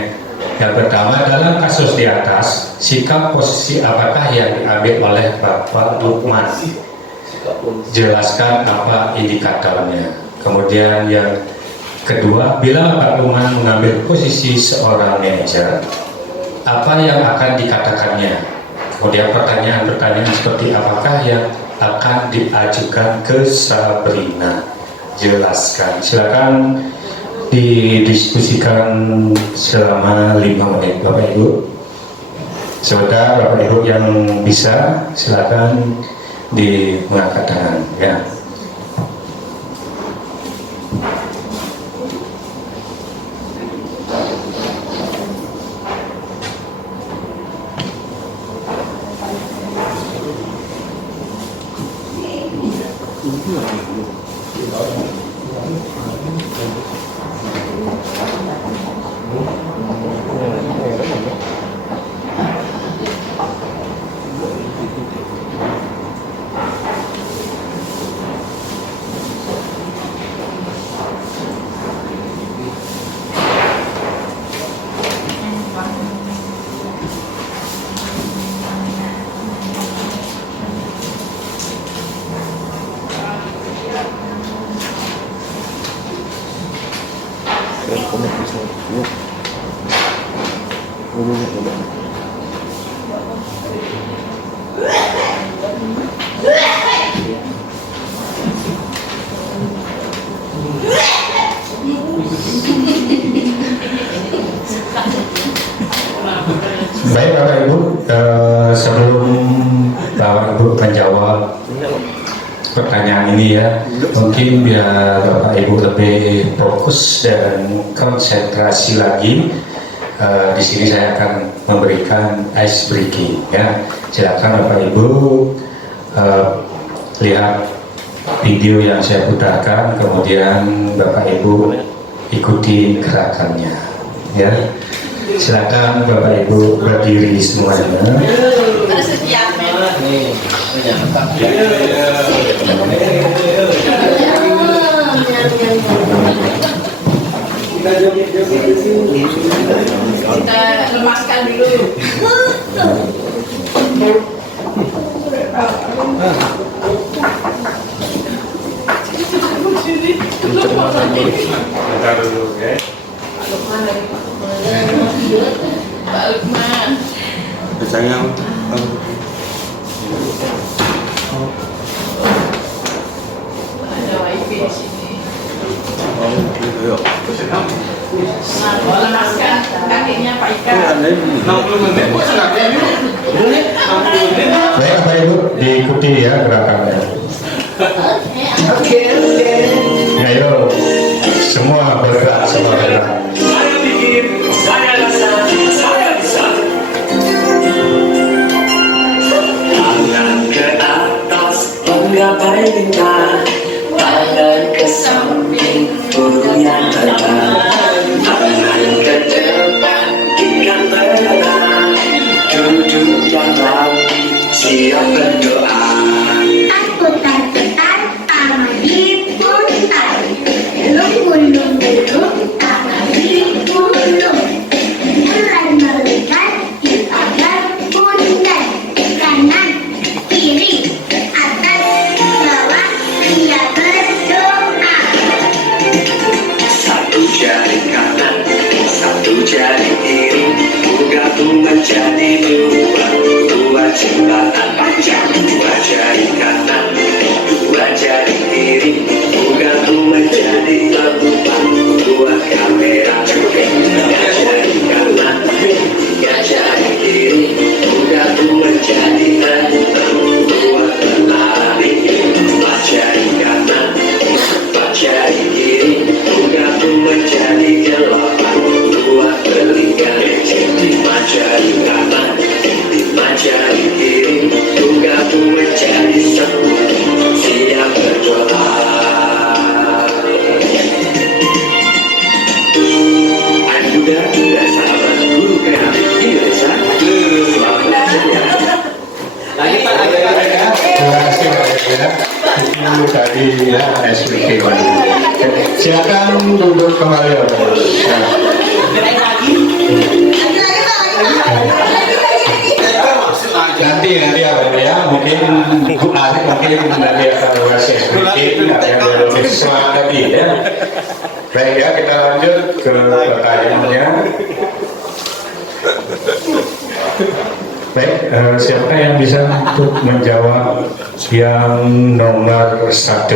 Yang pertama, dalam kasus di atas, sikap posisi apakah yang diambil oleh Bapak Lukman? Jelaskan apa indikatornya. Kemudian yang kedua, bila Pak Lukman mengambil posisi seorang manajer, apa yang akan dikatakannya? Kemudian pertanyaan-pertanyaan seperti apakah yang akan diajukan ke Sabrina? Jelaskan. Silakan didiskusikan selama 5 menit Bapak Ibu. Saudara Bapak Ibu yang bisa silakan mengangkat tangan ya. Baik Bapak Ibu, sebelum Bapak Ibu menjawab pertanyaan ini ya, mungkin biar Bapak Ibu lebih fokus dan konsentrasi lagi, di sini saya akan memberikan ice breaking ya. Silakan Bapak Ibu lihat video yang saya putarkan, kemudian Bapak Ibu ikuti gerakannya ya. Silakan Bapak Ibu berdiri semuanya. Kita lepaskan dulu. Bentar dulu ya. Pak Lukman. Sayang. Ada wifi di sini. Ayo. Lepaskan kakinya Pak Ika. 60 menit. Baik Bapak Ibu, diikuti ya gerakannya. Oke. Ya yuk, semua bergerak, semua bergerak. Saya pikir, saya rasa, saya bisa. Tangan ke atas, menggapai bintang. Tangan ke samping, burung yang terbang. Tangan ke depan, ikan berenang. Duduk yang rapi, siap berdoa. Takutan-takutan, amadi puntai. Lung-lung-lung, amadi pulung. Mulai melihat di pagar puntai. Kanan, kiri, atas, bawah, dia berdoa. Satu jari kanan, satu jari kiri, bergabung menjadi dua. Dua jembatan panjang, dua jari kanan, dua jari kiri, bergabung menjadi empat. Dua kamera juga, tiga jari kanan, tiga jari kiri, bergabung menjadi enam. Dua pelari, empat jari kanan, empat jari kiri, bergabung menjadi delapan. Dua telinga, lima jari kanan, lima jari kiri, bergabung menjadi 10. Siap berdoa. Anda dan sahabat guru kreatif Indonesia, selamat belajar ya. Lagi Pak, terima kasih Pak ya. Itu tadi ya SPK. Silakan duduk kembali ya Pak. Nanti apa ya, mungkin nanti akan kasih SPK yang lebih semangat lagi ya. Baik ya, kita lanjut ke pertanyaannya. Baik, siapa yang bisa untuk menjawab yang nomor 1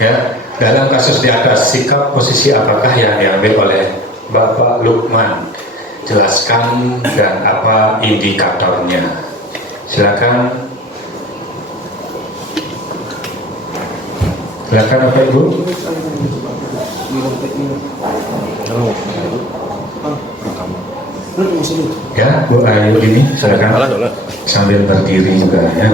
ya? dalam kasus di atas, sikap posisi apakah yang diambil oleh Bapak Lukman? Jelaskan dan apa indikatornya. Silakan. Silakan Bapak Ibu. Ya, Bu Ayu ini silakan sambil berdiri juga ya.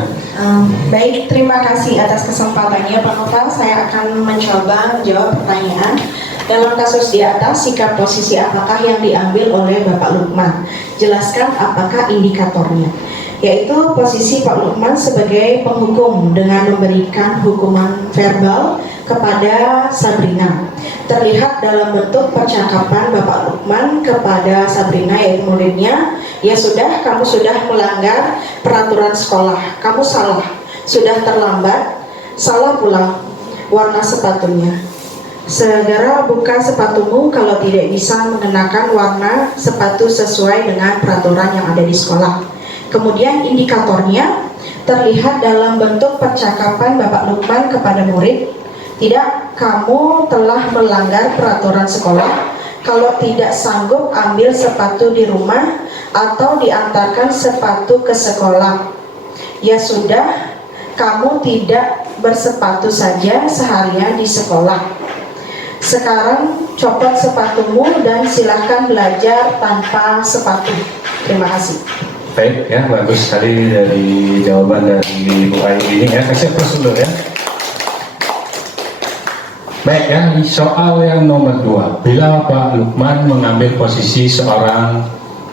Baik, terima kasih atas kesempatannya Pak Novel. Saya akan mencoba menjawab pertanyaan. Dalam kasus di atas, sikap posisi apakah yang diambil oleh Bapak Lukman? Jelaskan apakah indikatornya. Yaitu posisi Pak Lukman sebagai penghukum dengan memberikan hukuman verbal kepada Sabrina. Terlihat dalam bentuk percakapan Bapak Lukman kepada Sabrina, yaitu muridnya, ya sudah, kamu sudah melanggar peraturan sekolah, kamu salah, sudah terlambat, salah pula warna sepatunya. Segera buka sepatumu kalau tidak bisa mengenakan warna sepatu sesuai dengan peraturan yang ada di sekolah. Kemudian indikatornya terlihat dalam bentuk percakapan Bapak Lukman kepada murid. Tidak, kamu telah melanggar peraturan sekolah. Kalau tidak sanggup, ambil sepatu di rumah atau diantarkan sepatu ke sekolah. Ya sudah, kamu tidak bersepatu saja seharian di sekolah. Sekarang copot sepatumu dan silahkan belajar tanpa sepatu. Terima kasih. Baik ya, bagus sekali dari jawaban dari Bu Ayu ini ya. Kasih aplaus dulu ya. Baik ya, soal yang nomor 2. Bila Pak Lukman mengambil posisi seorang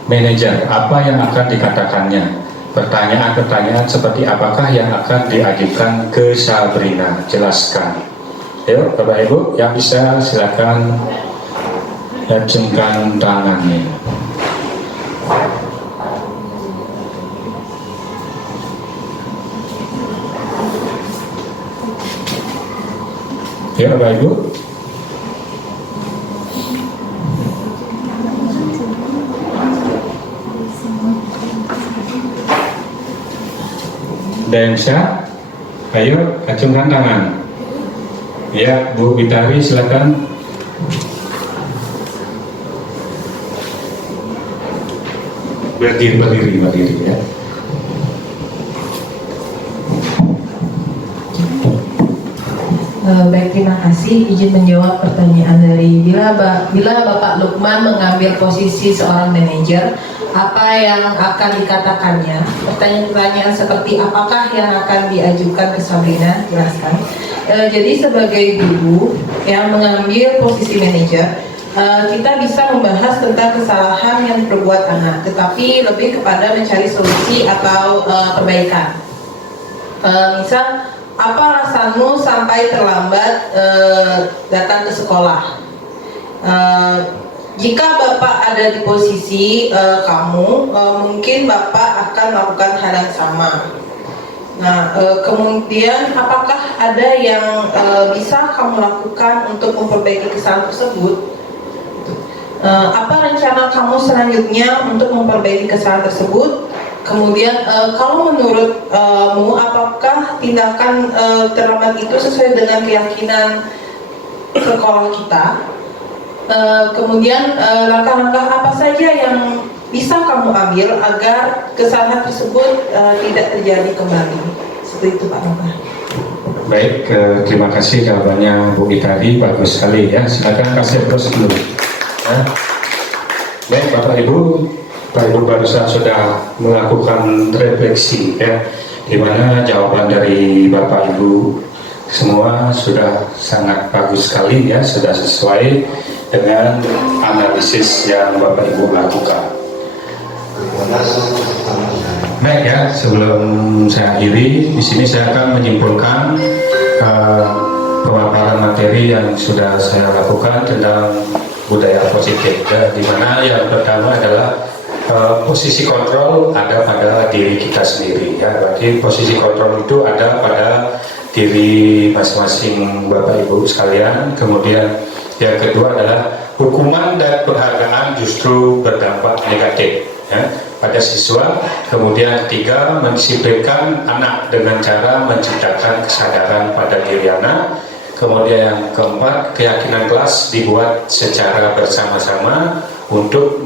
manajer, apa yang akan dikatakannya? Pertanyaan-pertanyaan seperti apakah yang akan diajukan ke Sabrina? Jelaskan. Yuk Bapak Ibu yang bisa silakan acungkan tangannya. Ya Bapak Ibu. Densa, ayo acungkan tangan. Ya, Bu Bitari silakan. Berdiri ya. Baik, terima kasih. Izin menjawab pertanyaan dari bila Bapak Lukman mengambil posisi seorang manajer, apa yang akan dikatakannya? Pertanyaan-pertanyaan seperti apakah yang akan diajukan ke Sabrina? Jelaskan. Jadi sebagai guru yang mengambil posisi manajer, kita bisa membahas tentang kesalahan yang diperbuat anak, tetapi lebih kepada mencari solusi atau perbaikan. Misal, apa alasanmu sampai terlambat datang ke sekolah? Jika Bapak ada di posisi kamu, mungkin Bapak akan melakukan hal yang sama. Nah, kemudian apakah ada yang bisa kamu lakukan untuk memperbaiki kesalahan tersebut? Apa rencana kamu selanjutnya untuk memperbaiki kesalahan tersebut? Kemudian kalau menurutmu apakah tindakan terlambat itu sesuai dengan keyakinan sekolah kita? Kemudian langkah-langkah apa saja yang bisa kamu ambil agar kesalahan tersebut tidak terjadi kembali? Seperti itu Pak Novel. Baik, terima kasih jawabannya Bu Itari, bagus sekali ya. Silakan kasih prosedur. Ya. Baik Bapak Ibu barusan sudah melakukan refleksi ya, di mana jawaban dari Bapak Ibu semua sudah sangat bagus sekali ya, sudah sesuai dengan analisis yang Bapak Ibu lakukan. Baik ya, sebelum saya akhiri, di sini saya akan menyimpulkan pemaparan materi yang sudah saya lakukan tentang budaya positif ya, di mana yang pertama adalah posisi kontrol ada pada diri kita sendiri ya. Berarti posisi kontrol itu ada pada diri masing-masing Bapak Ibu sekalian. Kemudian yang kedua adalah hukuman dan penghargaan justru berdampak negatif ya, pada siswa. Kemudian ketiga, mendisiplinkan anak dengan cara menciptakan kesadaran pada diri anak. Kemudian yang keempat, keyakinan kelas dibuat secara bersama-sama untuk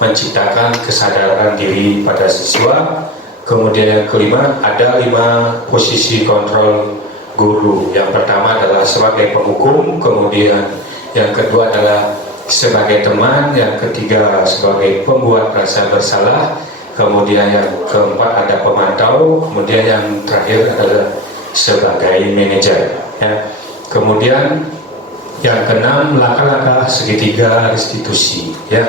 menciptakan kesadaran diri pada siswa. Kemudian yang kelima, ada 5 posisi kontrol guru. Yang pertama adalah sebagai penghukum, kemudian yang kedua adalah sebagai teman, yang ketiga sebagai pembuat rasa bersalah, kemudian yang keempat ada pemantau, kemudian yang terakhir adalah sebagai manajer. Ya. Kemudian yang keenam, langkah-langkah segitiga restitusi, ya,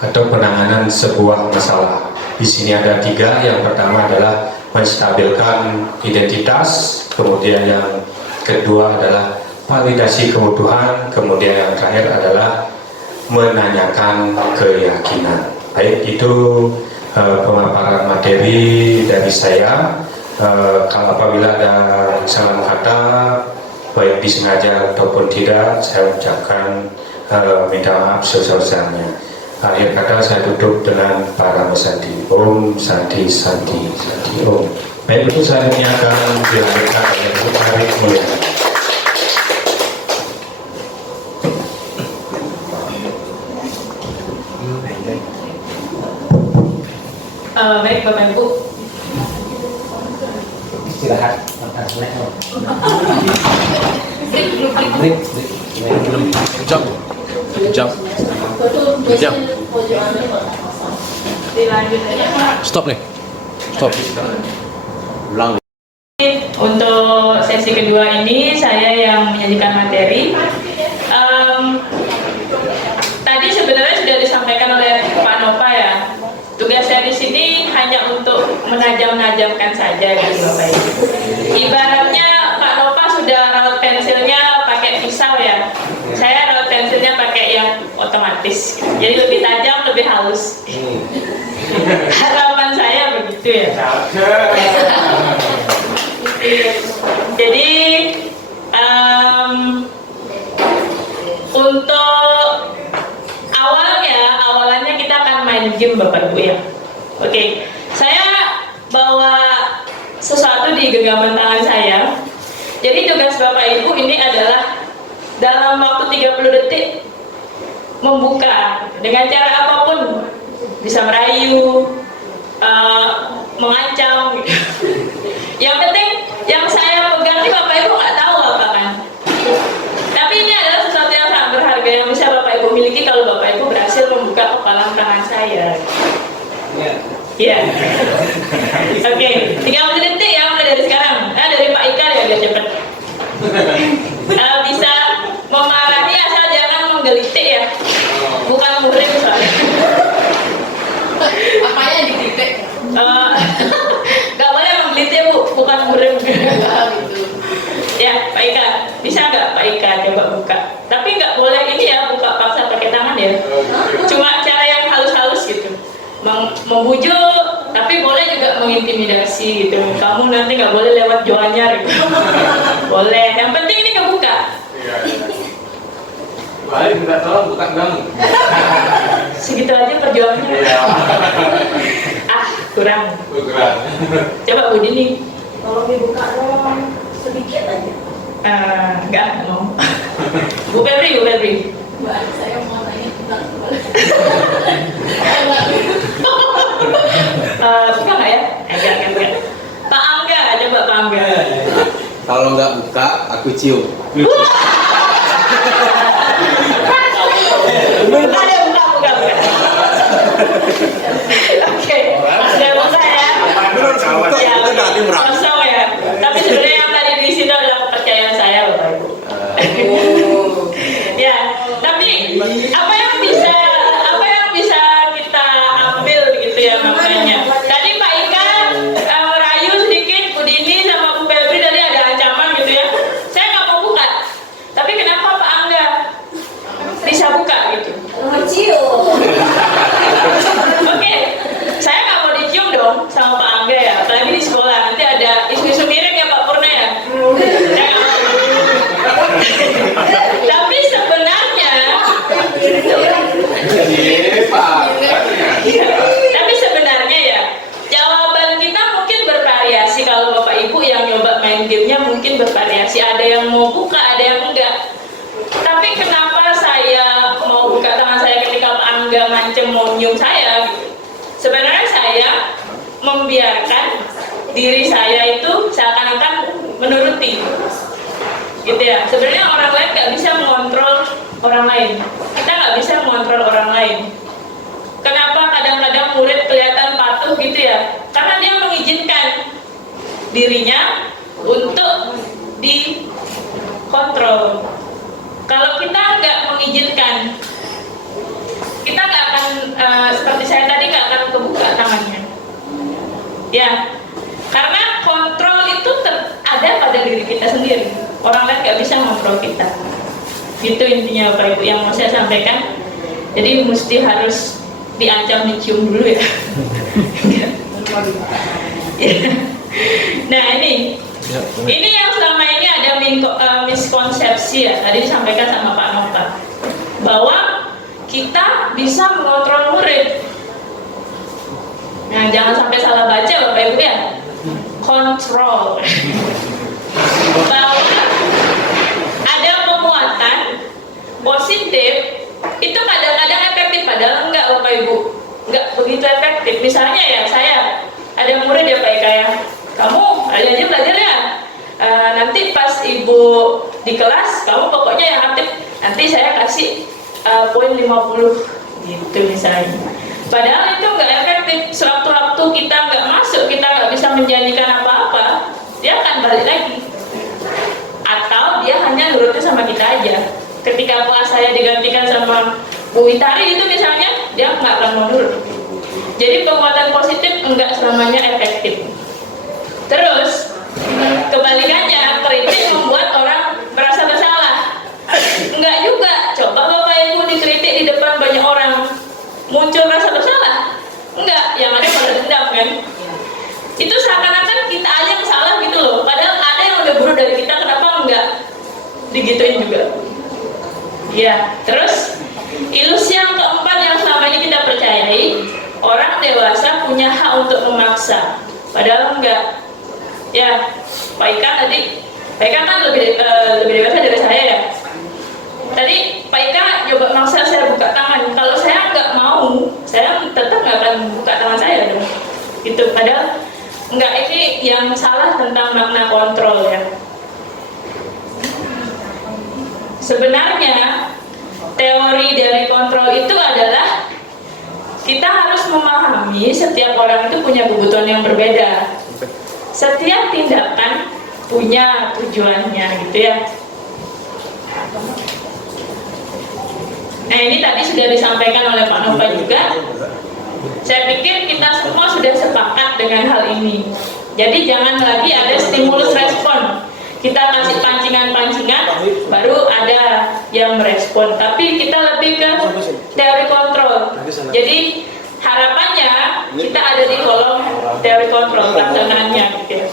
atau penanganan sebuah masalah. Di sini ada 3. Yang pertama adalah menstabilkan identitas, kemudian yang kedua adalah validasi kebutuhan, kemudian yang terakhir adalah menanyakan keyakinan. Baik, itu pemaparan materi dari saya. Kalau apabila ada salah kata, baik disengaja ataupun tidak, saya ucapkan minta maaf sebesar-besarnya. Akhir kata saya tutup dengan para Santi. Om Santi Santi Santi Om. Baik, itu selanjutnya akan dilanjutkan oleh Ibu Ari Mulyana. Baik Bapak Ibu. Istirahat. Jam. Dilanjut aja Pak. Stop nih. Stop. Ulang. Untuk sesi kedua ini saya yang menyajikan materi. Tadi sebenarnya sudah disampaikan oleh Pak Nova ya. Tugas saya di sini hanya untuk menajam-najamkan saja gitu Bapak Ibu. Ibaratnya Pak Nova sudah raut pensilnya pakai pisau ya. Saya raut pensilnya pakai yang otomatis. Jadi lebih tajam, lebih halus. Harapan saya begitu ya. Jadi untuk awalannya kita akan main game Bapak Ibu ya. Oke, saya bawa sesuatu di genggaman tangan saya. Jadi tugas Bapak Ibu ini adalah dalam waktu 30 detik membuka dengan cara apapun, bisa merayu, mengancam. Yang penting yang saya pegang ini Bapak Ibu nggak tahu apa kan. Tapi ini adalah sesuatu yang sangat berharga yang bisa Bapak Ibu miliki kalau Bapak Ibu berhasil membuka kepalan tangan saya. Iya. Oke, 30 detik ya mulai dari sekarang. Nah, dari Pak Ika ya biar cepet. Bisa memarahi asal jangan menggelitik ya. Bukan muhrim soalnya. Apanya yang digelitik? Gak boleh menggelitik Bu, bukan muhrim. Ya, Pak Ika, bisa nggak Pak Ika coba buka? Tapi nggak boleh ini ya, buka paksa pakai tangan ya. Cuma cara yang halus-halus gitu, membujuk, tapi boleh juga mengintimidasi gitu. Kamu nanti nggak boleh lewat jualnya gitu. Boleh, yang penting ini kebuka. Balik minta tolong buka gang. Segitu aja perjuangannya. Kurang. Coba Bu Dini. Tolong dibuka dong sedikit aja. Enggak, no. Bu Febri. Mbak, saya mau tanya tentang buka nggak ya? Enggak. Pak Angga, coba Pak Angga. Kalau nggak buka, aku cium. Buka. Oke, sudah buka ya. Kosong ya. Tapi sebenarnya yang tadi di situ adalah kepercayaan saya Bapak Ibu. Ya, tapi apa yang bisa kita ambil gitu ya makanya. Tadi Pak Ika merayu sedikit, Bu Dini sama Bu Febri tadi ada ancaman gitu ya. Saya nggak mau buka. Tapi kenapa Pak Angga bisa buka gitu? Oke, saya nggak menyium saya gitu. Sebenarnya saya membiarkan diri saya itu seakan-akan menuruti gitu ya. Sebenarnya orang lain nggak bisa mengontrol orang lain, kita nggak bisa mengontrol orang lain. Kenapa kadang-kadang murid kelihatan patuh gitu ya? Karena dia mengizinkan dirinya untuk dikontrol. Kalau kita nggak mengizinkan, kita nggak akan seperti saya tadi, nggak akan kebuka tangannya ya, karena kontrol itu ada pada diri kita sendiri. Orang lain nggak bisa mengontrol kita. Itu intinya Bapak Ibu yang mau saya sampaikan. Jadi mesti harus diancam dicium dulu ya. Nah ini yang selama ini ada miskonsepsi ya, tadi disampaikan sama Pak Nokta, bahwa kita bisa mengontrol murid. Nah jangan sampai salah baca Bapak Ibu ya, kontrol. Bahwa ada penguatan positif itu kadang-kadang efektif, padahal enggak Bapak Ibu, enggak begitu efektif. Misalnya ya, saya ada murid ya Pak Ika ya, kamu aja belajar ya, nanti pas Ibu di kelas kamu pokoknya yang aktif, nanti saya kasih poin 50 gitu misalnya. Padahal itu enggak efektif. Sewaktu-waktu kita enggak masuk, kita enggak bisa menjanjikan apa-apa, dia akan balik lagi. Atau dia hanya nurutnya sama kita aja. Ketika kelas saya digantikan sama Bu Witari itu misalnya, dia nggak akan mau nurut. Jadi penguatan positif enggak selamanya efektif. Terus kebalikannya, kritik membuat orang merasa bersalah. Enggak juga. Coba Bapak Ibu dikritik di depan banyak orang, muncul rasa bersalah? Enggak, yang ada pada dendam kan. Itu seakan-akan kita aja yang salah gitu loh. Padahal ada yang lebih buruk dari kita, kenapa enggak digituin juga? Ya, terus ilusi yang keempat yang selama ini kita percayai, orang dewasa punya hak untuk memaksa, padahal enggak. Ya, Pak Ika tadi, Pak Ika kan lebih dewasa dari saya ya. Tadi Pak Ika coba maksa saya buka tangan, kalau saya nggak mau, saya tetap nggak akan buka tangan saya dong. Gitu, padahal enggak, ini yang salah tentang makna kontrol ya. Sebenarnya teori dari kontrol itu adalah kita harus memahami setiap orang itu punya kebutuhan yang berbeda. Setiap tindakan punya tujuannya gitu ya. Nah ini tadi sudah disampaikan oleh Pak Nova juga. Saya pikir kita semua sudah sepakat dengan hal ini. Jadi jangan lagi ada stimulus respon. Kita kasih pancingan-pancingan, baru ada yang merespon. Tapi kita lebih ke teori kontrol. Jadi harapannya kita ada di kolom teori kontrol pelaksanaannya gitu.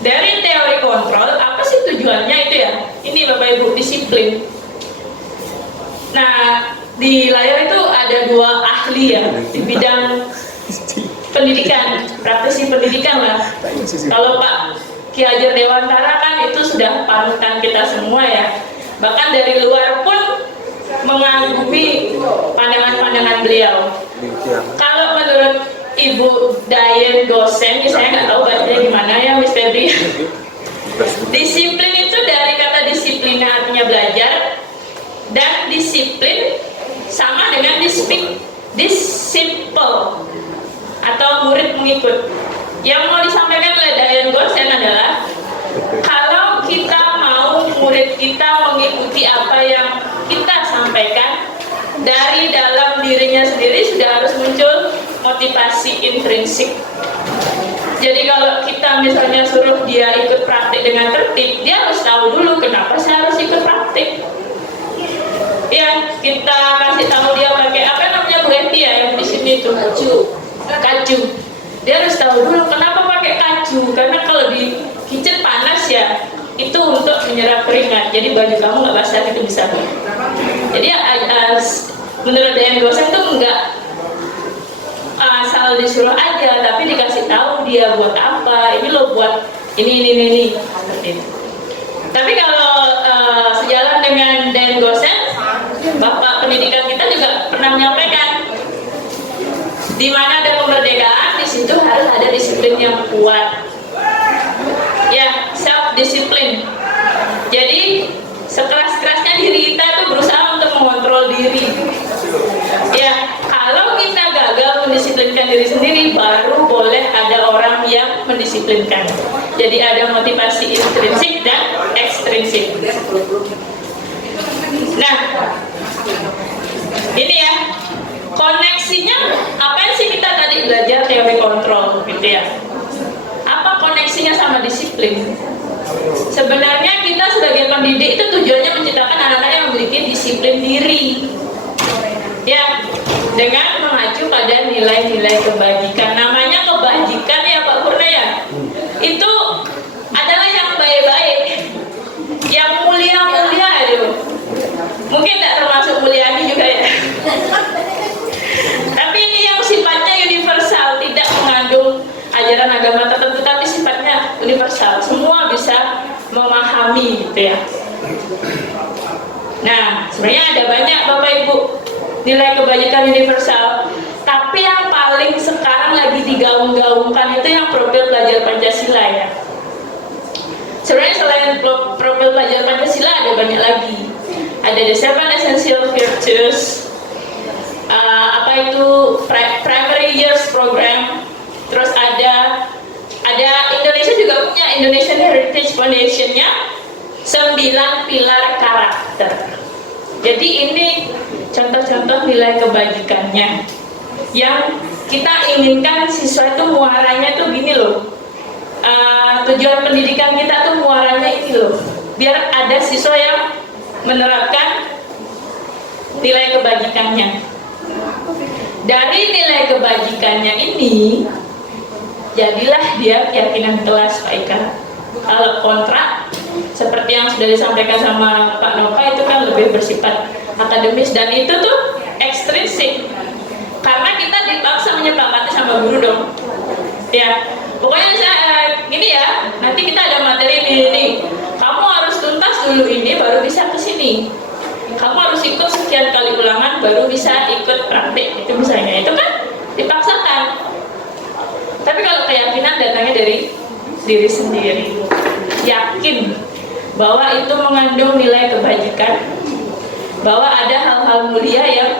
Dari teori kontrol, apa sih tujuannya itu ya? Ini Bapak Ibu, disiplin. Nah, di layar itu ada dua ahli ya di bidang pendidikan, praktisi pendidikan lah. Kalau Pak Ki Hajar Dewantara kan itu sudah panutan kita semua ya. Bahkan dari luar pun mengagumi pandangan-pandangan beliau. Kalau menurut Ibu Dayen Gosen, saya nggak tahu bacanya gimana ya Miss Febri. Disiplin itu dari kata disiplin artinya belajar, dan disiplin sama dengan disciple atau murid mengikut. Yang mau disampaikan oleh Dayan Gosen adalah kalau kita mau murid kita mengikuti apa yang kita sampaikan, dari dalam dirinya sendiri sudah harus muncul motivasi intrinsik. Jadi kalau kita misalnya suruh dia ikut praktik dengan tertib, dia harus tahu dulu kenapa saya harus ikut praktik. Ya, kita kasih tahu dia pakai apa namanya Bu Eti ya yang di sini itu kaju. Dia harus tahu dulu kenapa pakai kaju, karena kalau di kitchen panas ya, itu untuk menyerap keringat. Jadi baju kamu nggak basah itu bisa. Jadi menurut Dayan Gosen tuh enggak asal disuruh aja, tapi dikasih tahu dia buat apa. Ini lo buat ini seperti itu. Tapi kalau sejalan dengan Dan Gosen, Bapak Pendidikan kita juga pernah menyampaikan, di mana ada kemerdekaan, di situ harus ada disiplin yang kuat. Ya, self disiplin. Jadi sekeras-kerasnya diri kita tuh berusaha untuk mengontrol diri. Ya, kalau kita gagal mendisiplinkan diri sendiri, baru boleh ada orang yang mendisiplinkan. Jadi ada motivasi intrinsik dan ekstrinsik. Nah, ini ya, koneksinya apa sih kita tadi belajar teori kontrol gitu ya. Apa koneksinya sama disiplin? Sebenarnya kita sebagai pendidik itu tujuannya menciptakan anak-anak yang memiliki disiplin diri. Ya, dengan mengacu pada nilai-nilai kebajikan. Namanya kebajikan ya Pak Purna ya. Itu adalah yang baik-baik, yang mulia-mulia aduh. Mungkin tidak termasuk mulyani juga ya. Tapi ini yang sifatnya universal, tidak mengandung ajaran agama tertentu, tapi sifatnya universal. Semua bisa memahami gitu ya. Nah, sebenarnya ada banyak Bapak Ibu nilai kebajikan universal, tapi yang paling sekarang lagi digaung-gaungkan itu yang profil pelajar Pancasila ya. Sebenarnya selain profil pelajar Pancasila ada banyak lagi. Ada the 7 essential virtues, apa itu primary years program, terus ada Indonesia juga punya Indonesian Heritage Foundation-nya 9 pilar karakter. Jadi ini contoh-contoh nilai kebajikannya yang kita inginkan siswa itu muaranya tuh gini loh. Tujuan pendidikan kita tuh muaranya ini loh, biar ada siswa yang menerapkan nilai kebajikannya. Dari nilai kebajikannya ini jadilah dia keyakinan kelas Pak Ika. Kalau kontrak seperti yang sudah disampaikan sama Pak Nova itu kan lebih bersifat akademis, dan itu tuh ekstrinsik karena kita dipaksa menyepakati sama guru dong ya. Pokoknya gini ya, nanti kita ada materi ini, kamu harus tuntas dulu ini baru bisa ke sini, kamu harus ikut sekian kali ulangan baru bisa ikut praktik, itu misalnya, itu kan dipaksakan. Tapi kalau keyakinan datangnya dari diri sendiri, yakin bahwa itu mengandung nilai kebajikan, bahwa ada hal-hal mulia yang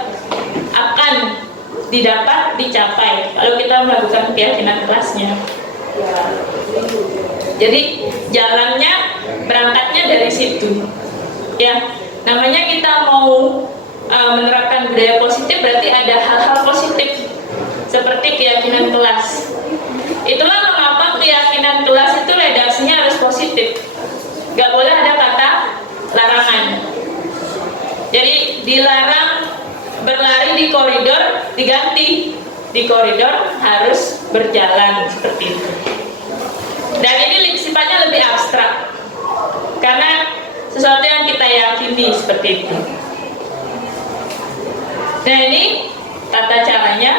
akan didapat, dicapai kalau kita melakukan keyakinan kelasnya. Jadi jalannya, berangkatnya dari situ ya. Namanya kita mau menerapkan budaya positif, berarti ada hal-hal positif seperti keyakinan kelas. Itulah mengapa keyakinan kelas itu redaksinya harus positif, gak boleh ada kata larangan. Jadi dilarang berlari di koridor, diganti di koridor harus berjalan, seperti itu. Dan ini sifatnya lebih abstrak karena sesuatu yang kita yakini, seperti itu. Nah, ini tata caranya.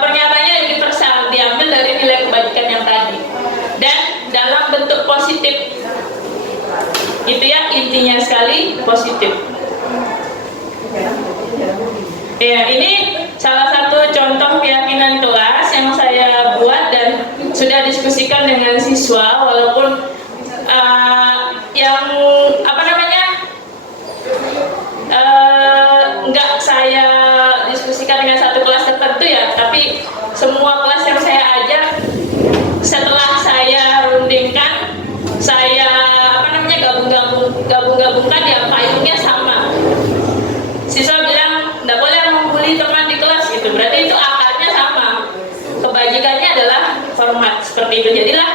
Pernyataannya universal, diambil dari nilai kebajikan yang tadi dan dalam bentuk positif. Itu ya intinya sekali, positif. Ya, ini salah satu contoh keyakinan kelas yang saya buat dan sudah diskusikan dengan siswa, walaupun yang apa namanya nggak saya diskusikan dengan satu kelas tertentu ya, tapi semua kelas yang saya ajar setelah saya rundingkan, saya gabung-gabungkan ya, payungnya sama. Siswa bilang nggak boleh membuli teman di kelas gitu, berarti itu akarnya sama. Kebajikannya adalah format seperti itu, jadilah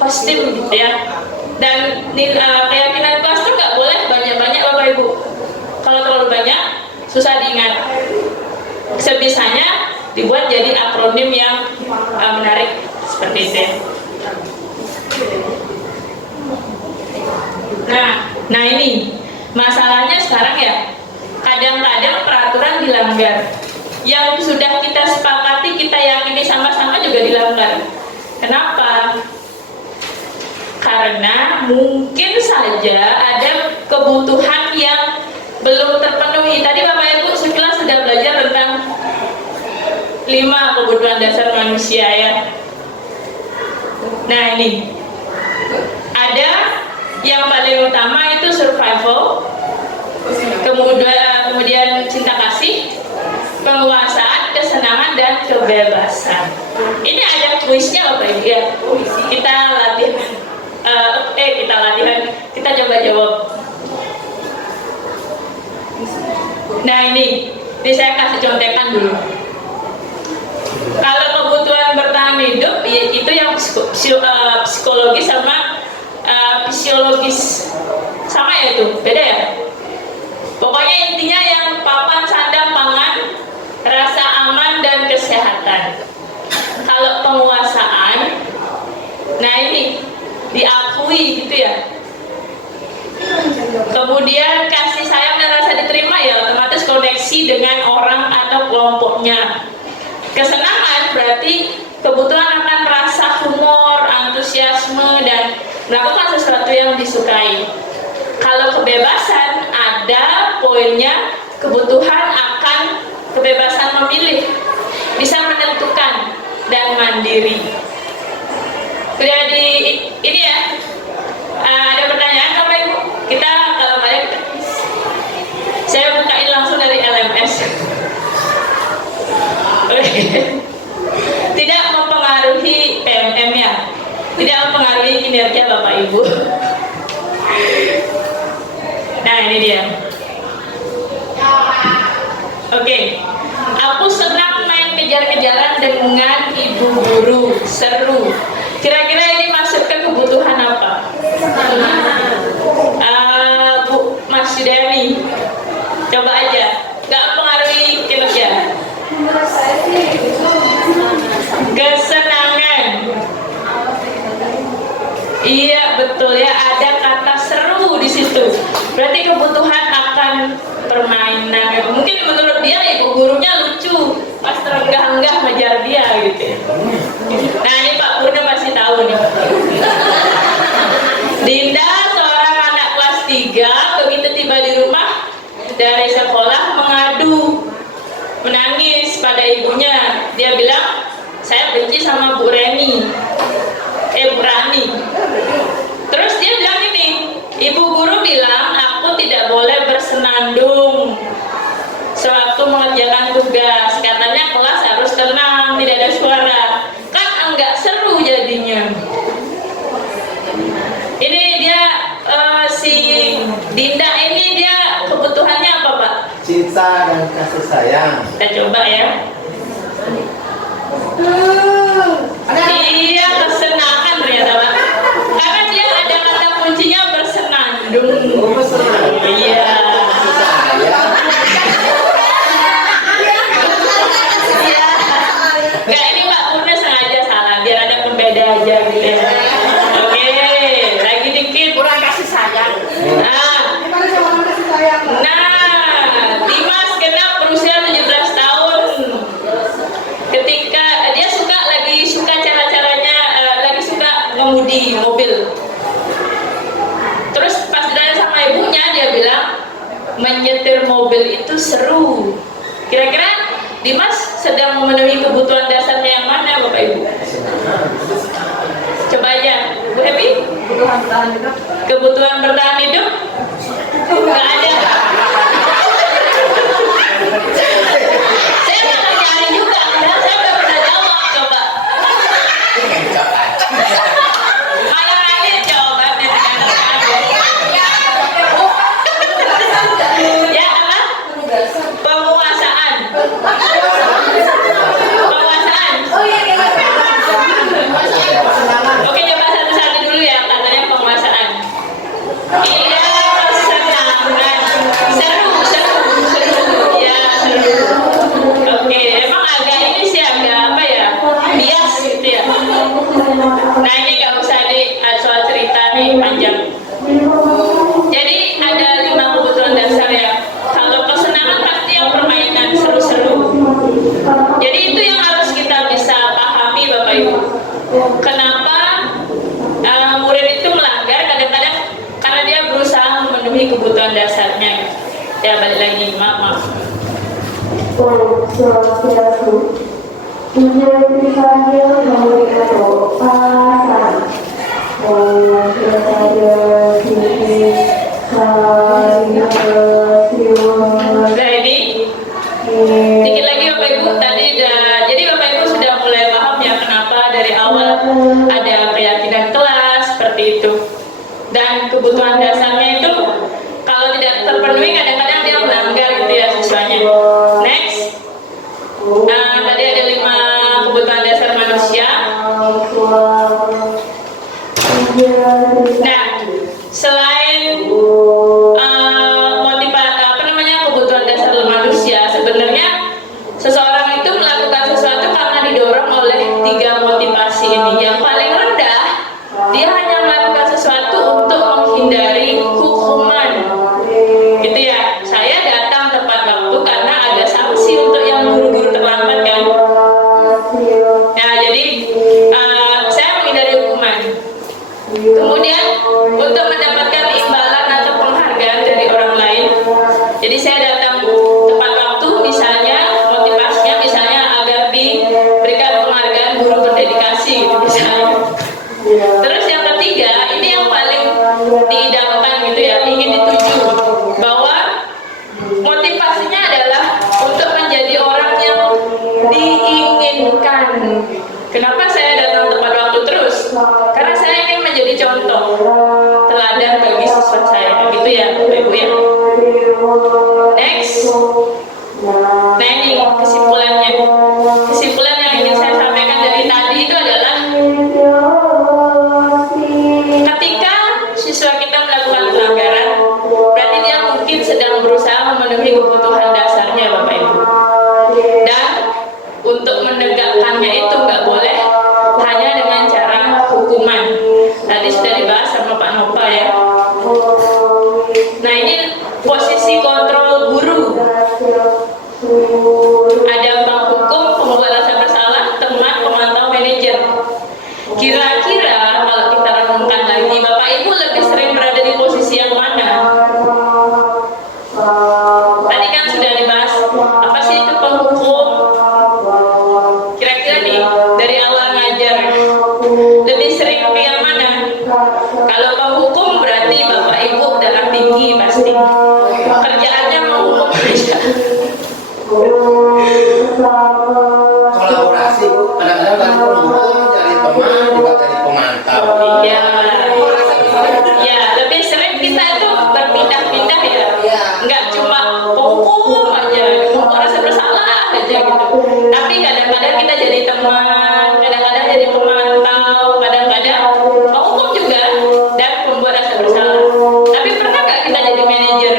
positif gitu ya. Dan keyakinan kelas itu nggak boleh banyak-banyak Bapak Ibu. Kalau terlalu banyak susah diingat. Sebisanya dibuat jadi akronim yang menarik seperti itu ya. Nah ini masalahnya sekarang ya, kadang-kadang peraturan dilanggar. Yang sudah kita sepakati, kita yakini sama-sama juga dilanggar. Kenapa? karena mungkin saja ada kebutuhan yang belum terpenuhi. Tadi Bapak Ibu sekilas sudah belajar tentang 5 kebutuhan dasar manusia ya. Nah ini ada yang paling utama itu survival, kemudian cinta kasih, penguasaan, kesenangan, dan kebebasan. Ini ada kuisnya Bapak Ibu ya. Kita latihan, kita coba jawab. Nah ini saya kasih contekan dulu. Kalau kebutuhan bertahan hidup itu yang psikologis sama fisiologis, sama ya, itu beda ya. Pokoknya intinya yang papan, sandang, pangan, rasa aman, dan kesehatan. Kalau penguasaan, nah ini diakui gitu ya. Kemudian kasih sayang dan rasa diterima ya, otomatis koneksi dengan orang atau kelompoknya. Kesenangan berarti kebutuhan akan rasa humor, antusiasme, dan melakukan sesuatu yang disukai. Kalau kebebasan ada poinnya, kebutuhan akan kebebasan memilih, bisa menentukan dan mandiri. Jadi ini ya, ada pertanyaan Bapak Ibu? Kita kalau balik, saya bukain langsung dari LMS. Tidak mempengaruhi PMM ya, tidak mempengaruhi kinerja Bapak Ibu. Nah ini dia. Oke, aku senang main kejar-kejaran dengan ibu guru, seru. Kira-kira ini masuk ke kebutuhan apa? Bu Mas Yudhani, coba aja. Gak mempengaruhi kinerja. Kesenangan. Iya betul ya, ada kata seru di situ. Berarti kebutuhan akan permainan. Mungkin menurut dia ibu gurunya lucu, pas terenggah-enggah ngejar dia gitu. Nah ini Pak Purna pasti tahu nih. Dinda seorang anak kelas 3 begitu tiba di rumah dari sekolah mengadu, menangis pada ibunya. Dia bilang, saya benci sama Bu Rani. Bu Rani. Terus dia bilang ini, ibu guru bilang aku tidak boleh bersenandung sewaktu mengerjakan tugas. Katanya kelas harus tenang, tidak ada suara. Kan enggak seru jadinya. Ini dia si Dinda ini dia kebutuhannya apa Pak? Cinta dan kasih sayang. Kita coba ya. Iya, kesenangan ternyata Pak. Karena dia ada kata kuncinya bersenandung. Iya. Enggak, ini Pak Purna sengaja salah biar ada pembeda aja gitu ya. Oke, lagi dikit kurang kasih sayang. Nah, Dimas genap berusia 17 tahun. Ketika dia lagi suka cara-caranya, lagi suka mengemudi mobil. Terus pas ditanya sama ibunya, dia bilang menyetir mobil itu seru. Kira-kira Dimas sedang memenuhi kebutuhan dasarnya yang mana Bapak Ibu? Coba aja, Bu Happy. Kebutuhan bertahan hidup. Kebutuhan bertahan hidup? Nggak ada. Saya nggak nyari juga, karena saya udah pernah jawab. Coba. Mana lagi jawabannya? Ya apa? Penguasaan. Penguasaan. Oke, coba satu-satu dulu ya, katanya penguasaan. memenuhi kebutuhan dasarnya. Ya balik lagi, maaf. Om Swastiastu. Puji Sambil memberikan doa. Om Swastiastu. Nah ini dikit lagi Bapak Ibu, tadi jadi Bapak Ibu sudah mulai paham ya kenapa dari awal ada keyakinan kelas seperti itu, dan kebutuhan dasarnya itu kalau tidak terpenuhi kadang-kadang dia melanggar gitu ya siswanya. Next, tadi ada 5 kebutuhan dasar manusia. Nah, selain kebutuhan dasar manusia, sebenarnya seseorang itu melakukan sesuatu karena didorong oleh 3 motivasi ini. Yang paling rendah, dia hanya melakukan sesuatu untuk menghindari hukuman, gitu ya. Saya datang tepat waktu karena ada sanksi untuk yang guru-guru terlambat kan. Nah jadi saya menghindari hukuman. Kemudian untuk mendapatkan imbalan atau penghargaan dari orang lain, jadi saya datang tepat waktu, misalnya motivasinya misalnya agar diberikan penghargaan guru berdedikasi gitu misalnya. Terus yang ketiga, ini yang paling diidamkan gitu ya, ingin dituju, bahwa motivasinya adalah untuk menjadi orang yang diinginkan. Kenapa saya datang tepat waktu terus? Karena saya ingin menjadi contoh teladan bagi siswa saya, gitu ya Bapak Ibu ya. Next, nah ini kesimpulannya. Kesimpulan yang ingin saya sampaikan dari tadi itu adalah ketika siswa kita melakukan pelanggaran, berarti dia mungkin sedang berusaha memenuhi kebutuhan dasarnya Bapak Ibu. Dan untuk menegakkannya itu nggak boleh hanya dengan cara hukuman. Tadi sudah dibahas sama Pak Nova ya. Nah ini posisi kontrol guru. Ada bank hukum, pembuat rasa bersalah, teman, pemantau, manajer. Kira-kira kalau kita renungkan lagi, Bapak Ibu lebih sering berada di posisi yang mana? Tadi kan sudah dibahas, apa sih itu penghukum? Kira-kira nih, dari awal ngajar, lebih sering ke yang mana? Kalau penghukum berarti Bapak Ibu darah tinggi pasti. Kerjaannya menghukum saja. Kolaborasi Bu, kadang-kadang kan penghukum dari teman juga dari pemantau. Iya. Ya, lebih sering kita itu berpindah-pindah ya. Enggak cuma penghukum aja, penghukum rasa bersalah aja gitu. Tapi kadang-kadang kita jadi teman, kadang-kadang jadi pemantau, kadang-kadang penghukum juga dan pembuat rasa bersalah. Tapi pernah nggak kita jadi manajer?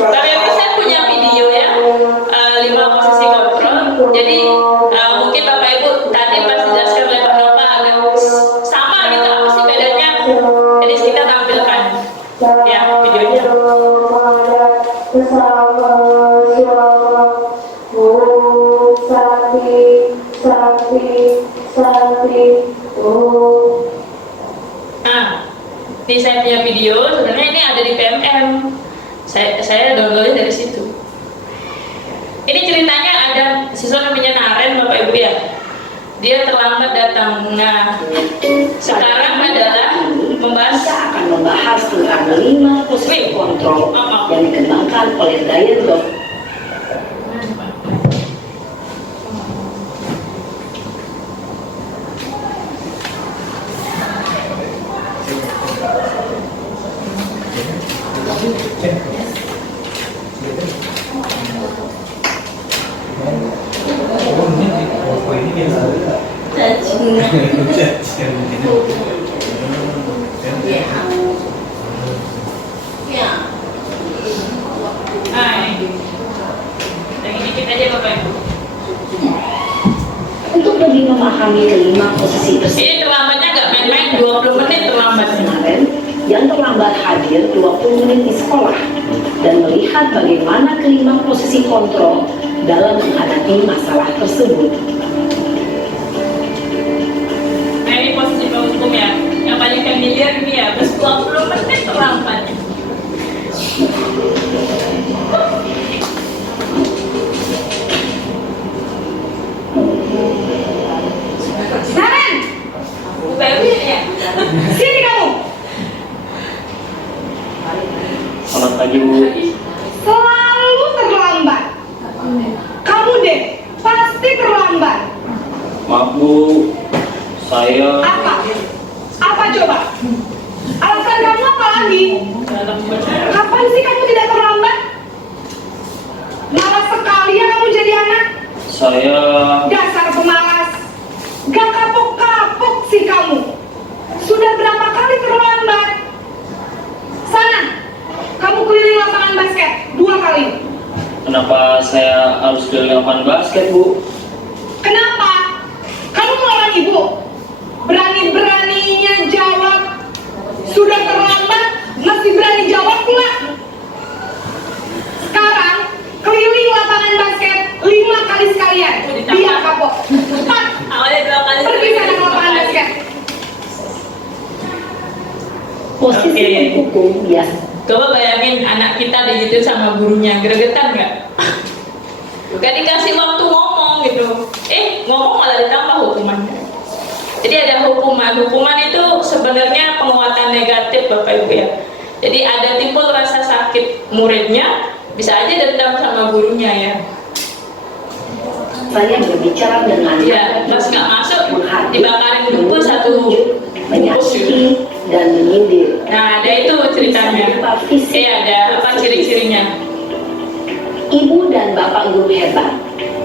Tapi saya punya video ya, 5 posisi kontrol. Jadi mungkin Bapak Ibu tadi pas dijelaskan oleh Pak Nova agak sama gitu, apa sih bedanya? Jadi kita tampilkan ya videonya. Nah, ini saya punya video. Sebenarnya ini ada di PMM. Saya downloadnya dari situ. Ini ceritanya ada siswa namanya Naren, Bapak Ibu ya. Dia terlambat datang. Nah, sekarang adalah akan membahas tentang 5 posisi kontrol yang dikembangkan oleh Diane Dog. Untuk lebih memahami kelima posisi tersebut. Ini terlambatnya nggak main-main, 20 menit terlambat. Kemarin yang terlambat hadir 20 menit di sekolah dan melihat bagaimana kelima posisi kontrol dalam menghadapi masalah tersebut. Nah ini posisi penghukum ya, yang paling pagi Bu. Selalu terlambat. Kamu deh, pasti terlambat. Maaf Bu, saya... Apa coba? Alasan kamu apa lagi? Kapan sih kamu tidak terlambat? Malas sekali ya kamu jadi anak. Saya... Dasar pemalas. Gak kapok-kapok sih kamu. Sudah berapa kali terlambat? Sana, kamu keliling lapangan basket 2 kali. Kenapa saya harus keliling lapangan basket Bu? Kenapa? Kamu melawan ibu? Berani-beraninya jawab. Sudah terlambat, masih berani jawab pula. Sekarang, keliling lapangan basket 5 kali sekalian. Biar kapok. Cepat. Pergi sana ke lapangan basket. Posisi hukum ya. Coba bayangin anak kita digituin sama gurunya, gregetan nggak? Gak dikasih waktu ngomong gitu. Ngomong malah ditambah hukumannya. Jadi ada hukuman. Hukuman itu sebenarnya penguatan negatif Bapak Ibu ya. Jadi ada timbul rasa sakit muridnya, bisa aja dendam sama gurunya ya. Saya berbicara dengan pas nggak masuk dibakarin duku 1 menyakiti dan menyindir. Nah, ada itu ceritanya. Ada apa ciri-cirinya? Ibu dan bapak guru hebat.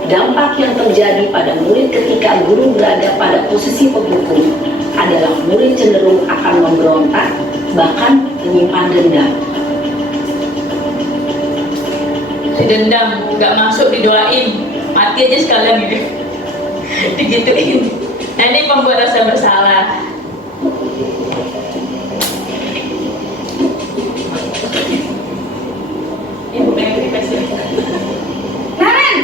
Dampak yang terjadi pada murid ketika guru berada pada posisi penghukum adalah murid cenderung akan memberontak, bahkan menyimpan dendam. Dendam, nggak masuk didoain, mati aja sekalian gitu. Digituin. Nah, ini pembuat rasa bersalah. Ibu pengen dikasih. Naren!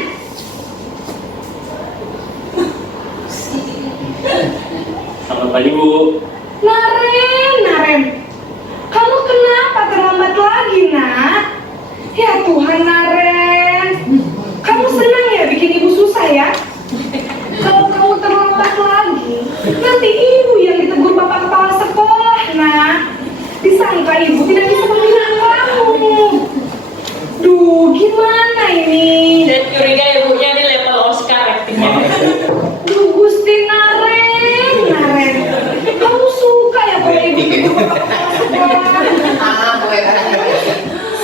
Selamat pagi Bu. Naren. Kamu kenapa terlambat lagi, nak? Ya Tuhan, Naren. Kamu senang ya bikin ibu susah ya? Kalau kamu terlambat lagi, nanti ibu yang ditegur bapak kepala sekolah, nak. Disangka ibu tidak bisa membina kamu. Duh, gimana ini? Dan curiga ibunya ini level Oscar aktingnya. Duh, Gusti Naren. Kamu suka ya kalau ibu ditegur bapak kepala sekolah?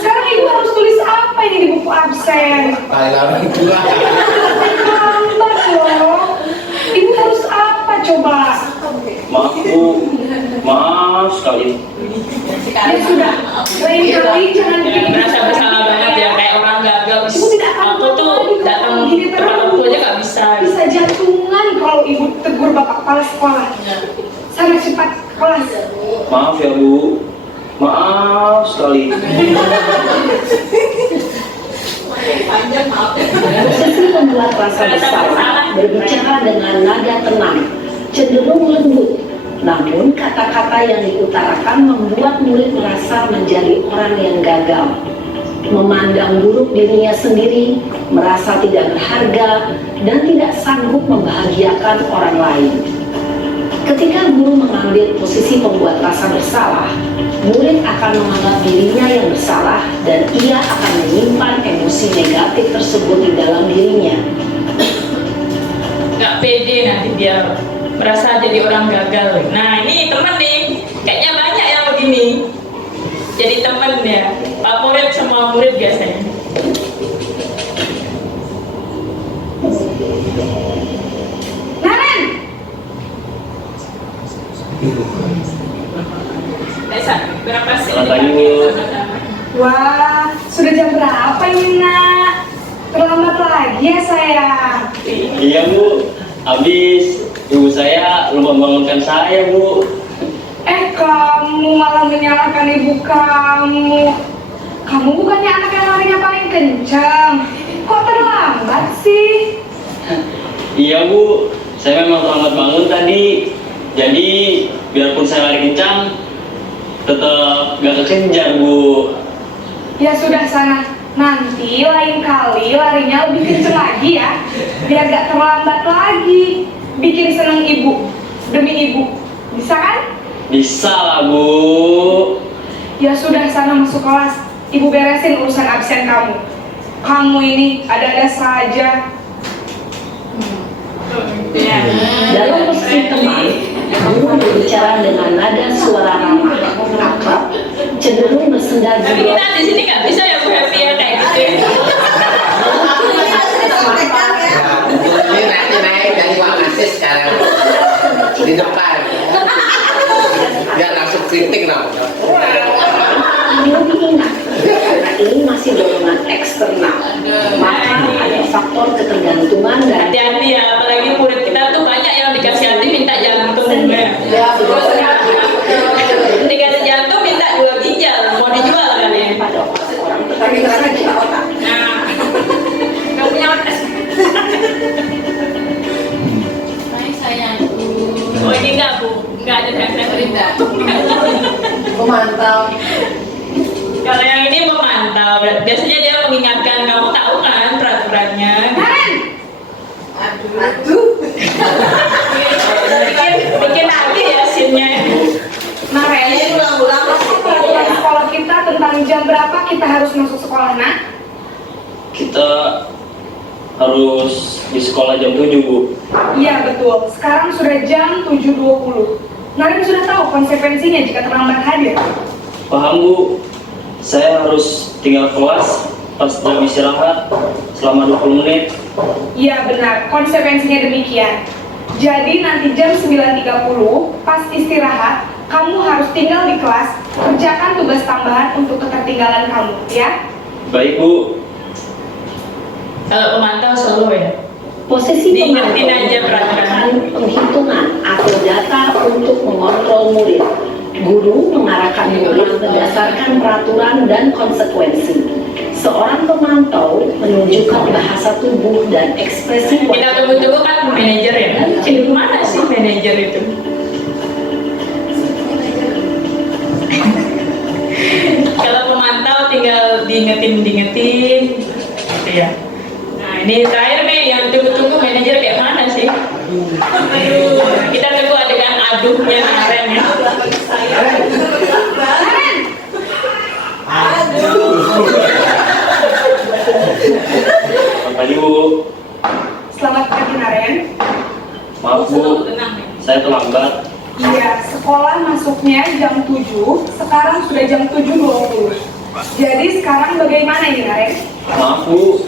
Sekarang ibu harus tulis apa ini di buku absen? Lambat loh. Ibu harus apa coba? Maaf Bu, maaf sekali. Ya sudah, lain kali jangan bikin merasa bersalah banget ya, kayak orang gagal. Aku tuh datang tempat waktu aja nggak bisa. Bisa jantungan kalau ibu tegur bapak kepala sekolah. Sana cepat ke kelas. Maaf ya Bu, maaf sekali. Posisi pembuat rasa bersalah berbicara dengan nada tenang, cenderung lembut. Namun kata-kata yang diutarakan membuat murid merasa menjadi orang yang gagal, memandang buruk dirinya sendiri, merasa tidak berharga, dan tidak sanggup membahagiakan orang lain. Ketika guru mengambil posisi pembuat rasa bersalah, murid akan menganggap dirinya yang bersalah dan ia akan menyimpan emosi negatif tersebut di dalam dirinya. Nggak pede nanti dia merasa jadi orang gagal. Nah, ini temen nih, kayaknya banyak yang begini. Jadi temen ya, favorit semua murid biasanya. Naren! Berapa sih? Selamat pagi Bu. Wah, sudah jam berapa ini, nak? Terlambat lagi ya, sayang? Iya Bu, habis ibu saya lupa bangunkan saya Bu. Kamu malah menyalahkan ibu kamu. Kamu bukannya anak yang larinya paling kencang. Kok terlambat sih? Iya Bu, saya memang terlambat bangun tadi. Jadi biarpun saya lari kencang, tetap gak kekejar Bu. Ya sudah sana, nanti lain kali larinya lebih kencang lagi ya, biar gak terlambat lagi. Bikin seneng ibu, demi ibu, bisa kan? Bisa lah Bu. Ya sudah sana masuk kelas, Ibu beresin urusan absen kamu. Kamu ini ada-ada saja. Dalam posisi teman, kamu berbicara dengan nada suara ramah, akrab, cenderung bersenda Tapi jiwa. kita di sini nggak bisa ya Bu Happy ya kayak gitu. Ini nanti naik dari Wakasih sekarang di depan. Biar langsung kritik dong. Lebih ingat, karena ini masih dorongan eksternal, maka ada faktor ketergantungan dan Hati-hati ya, apalagi murid kita tuh banyak yang dikasih hati minta jantung. Dikasih jantung minta 2 ginjal, mau dijual kan ya? tapi karena kita otak. Nah, nggak punya otak. Oh ini enggak Bu, enggak ada yang Memantau. Kalau yang ini memantau, biasanya dia mengingatkan, kamu tahu kan peraturannya. Bikin hati ya sinnya. Naren, peraturan sekolah kita tentang jam berapa kita harus masuk sekolah, nak? Kita harus di sekolah jam 7, Bu. Iya betul, sekarang sudah jam 7.20. Naren sudah tahu konsekuensinya jika terlambat hadir. Paham, Bu. Saya harus tinggal kelas pas jam istirahat selama 20 menit. Iya benar, konsekuensinya demikian. Jadi nanti jam 9.30 pas istirahat, kamu harus tinggal di kelas, kerjakan tugas tambahan untuk ketertinggalan kamu, ya? Baik, Bu. Kalau pemantau selalu ya. Posisi pemantau diingetin aja peraturan. melakukan penghitungan atau data untuk mengontrol murid. Guru mengarahkan murid berdasarkan peraturan dan konsekuensi. Seorang pemantau menunjukkan bahasa tubuh dan ekspresi Kita wajah. tunggu-tunggu kan manajer ya. Di mana sih manajer itu? Kalau pemantau tinggal diingetin gitu ya. Nah ini terakhir nih yang tunggu-tunggu manajer kayak mana sih? Aduh, kita tunggu adegan aduhnya Naren ya. Selamat pagi, Bu. Selamat pagi, Naren. Maaf, Bu. Saya terlambat. Iya, sekolah masuknya jam 7, sekarang sudah jam 7.20. Jadi sekarang bagaimana ini, Naren? Maaf, Bu.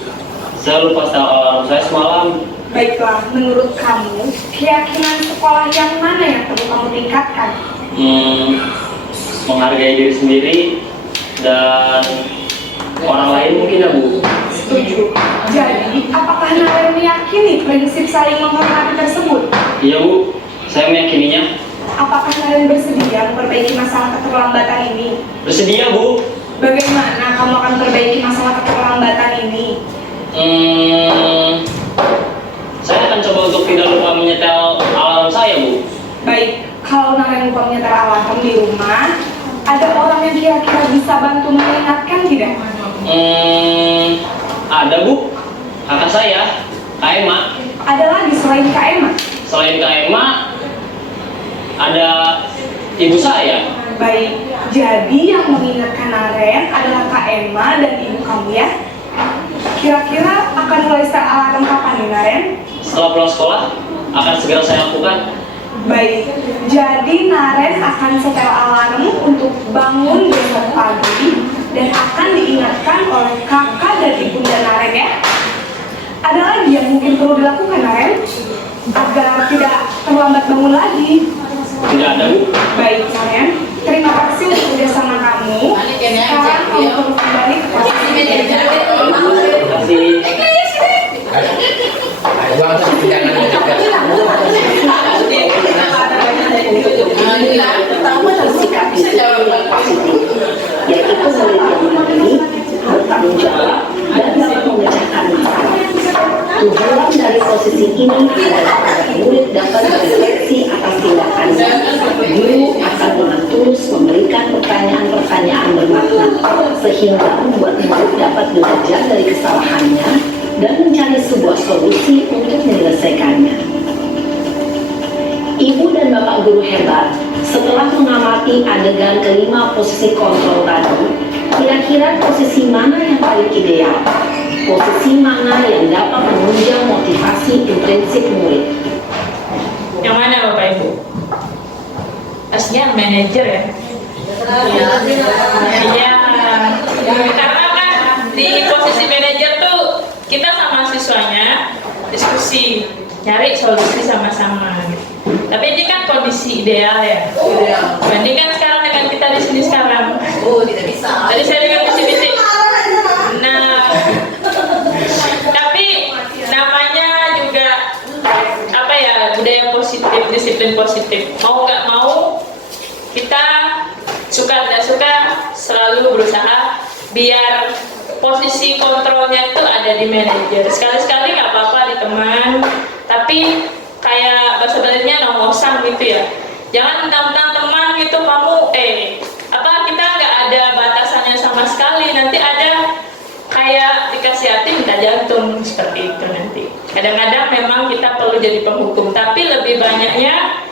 Saya lupa setel alarm saya semalam. Baiklah, menurut kamu, keyakinan sekolah yang mana yang perlu kamu tingkatkan? Menghargai diri sendiri dan orang lain mungkin ya, Bu. Setuju. Jadi, apakah Naren meyakini prinsip saling menghormati tersebut? Iya, Bu. Saya meyakininya. Apakah Naren bersedia memperbaiki masalah keterlambatan ini? Bersedia, Bu. Bagaimana kamu akan memperbaiki masalah keterlambatan ini? Saya akan coba untuk tidak lupa menyetel alarm saya, Bu. Baik, kalau Naren lupa menyetel alarm di rumah, ada orang yang kira-kira bisa bantu mengingatkan tidak? Ada, Bu. Kakak saya, Kak Emma. Ada lagi selain Kak Emma? Selain Kak Emma, ada ibu saya. Baik, jadi yang mengingatkan Naren adalah Kak Emma dan ibu kamu ya? Kira-kira akan mulai setel alarm kapan nih, Naren? Setelah pulang sekolah, akan segera saya lakukan. Baik, jadi Naren akan setel alarm untuk bangun besok pagi dan akan diingatkan oleh kakak dan ibunda Naren ya. Ada lagi yang mungkin perlu dilakukan, Naren? Agar tidak terlambat bangun lagi. Tidak ada, Bu. Baik, Naren. Terima kasih untuk kerjasama kamu. Sekarang kamu perlu kembali ke posisi Terima kasih. Uang jangan Pertama bersikap positif, yaitu murid yang mandiri, bertanggung jawab, dan dapat memecahkan masalah. Tujuan dari posisi ini adalah agar murid dapat berefleksi atas tindakannya. Guru akan dengan tulus memberikan pertanyaan-pertanyaan bermakna, sehingga membuat murid dapat belajar dari kesalahannya dan mencari sebuah solusi untuk menyelesaikannya. Ibu dan Bapak guru hebat, setelah mengamati adegan kelima posisi kontrol tadi, kira-kira posisi mana yang paling ideal? Posisi mana yang dapat menunjang motivasi intrinsik murid? Yang mana Bapak Ibu? Aslinya manajer ya? Iya. Karena kan di posisi manajer tuh kita sama siswanya diskusi, nyari solusi sama-sama. Tapi ini kan kondisi ideal ya. Bandingkan sekarang dengan kita di sini sekarang. Oh, tidak bisa. Tadi saya dengan bisik-bisik. Nah, tapi namanya juga apa ya, budaya positif, disiplin positif. Mau nggak mau, kita suka tidak suka selalu berusaha biar posisi kontrolnya itu ada di manajer. Sekali-sekali nggak apa-apa di teman, tapi kayak bahasa Balinya nongosang gitu ya. Jangan mentang-mentang teman gitu kamu kita nggak ada batasannya sama sekali. Nanti ada kayak dikasih hati minta jantung seperti itu nanti. Kadang-kadang memang kita perlu jadi penghukum, tapi lebih banyaknya,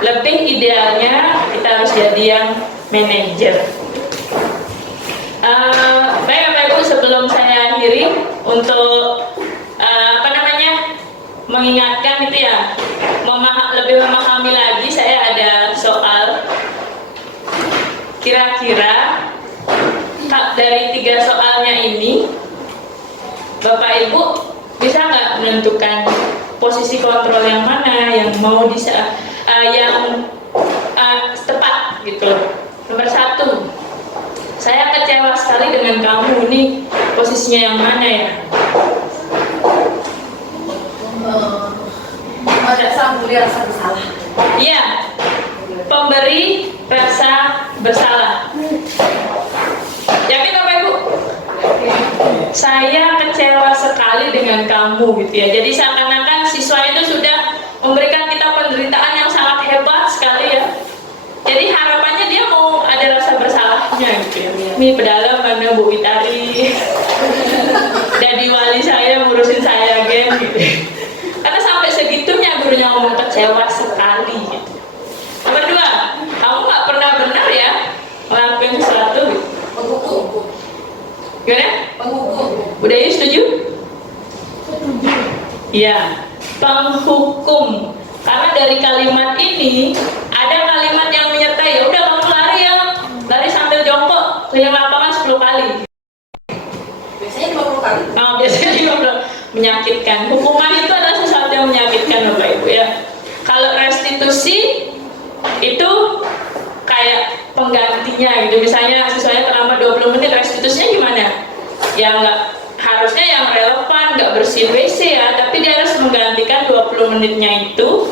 lebih idealnya kita harus jadi yang manajer. Baik Bapak Ibu, sebelum saya akhiri untuk mengingatkan itu ya, lebih memahami lagi, saya ada soal. Kira-kira dari 3 soalnya ini, Bapak Ibu bisa nggak menentukan posisi kontrol yang mana yang mau yang tepat gitu. Nomor 1, saya kecewa sekali dengan kamu, ini posisinya yang mana ya? Memberi rasa bersalah. Iya, pemberi rasa bersalah. Yakin Bapak Ibu? Saya kecewa sekali dengan kamu gitu ya. Jadi seakan-akan siswa itu sudah memberikan kita penderitaan yang sangat hebat sekali ya. Jadi harapannya dia mau ada rasa bersalahnya gitu ya. Ini pedalam mana Bu Witari, jadi wali saya ngurusin saya gen gitu. Karena sampai segitunya gurunya ngomong kecewa sekali gitu. Nomor 2, kamu nggak pernah benar ya ngelakuin sesuatu gitu. Penghukum. Gimana? Penghukum. Udah ya, setuju? Iya, penghukum. Karena dari kalimat ini ada kalimat yang menyertai, ya udah kamu lari sambil jongkok keliling lapangan 10 kali. Biasanya 20 kali. Oh, biasanya 20. Menyakitkan. Hukuman itu adalah sesuatu yang menyakitkan Bapak Ibu ya. Kalau restitusi itu kayak penggantinya gitu. Misalnya siswanya terlambat 20 menit, restitusinya gimana? Ya nggak, harusnya yang relevan, nggak bersihin WC ya, tapi dia harus menggantikan 20 menitnya itu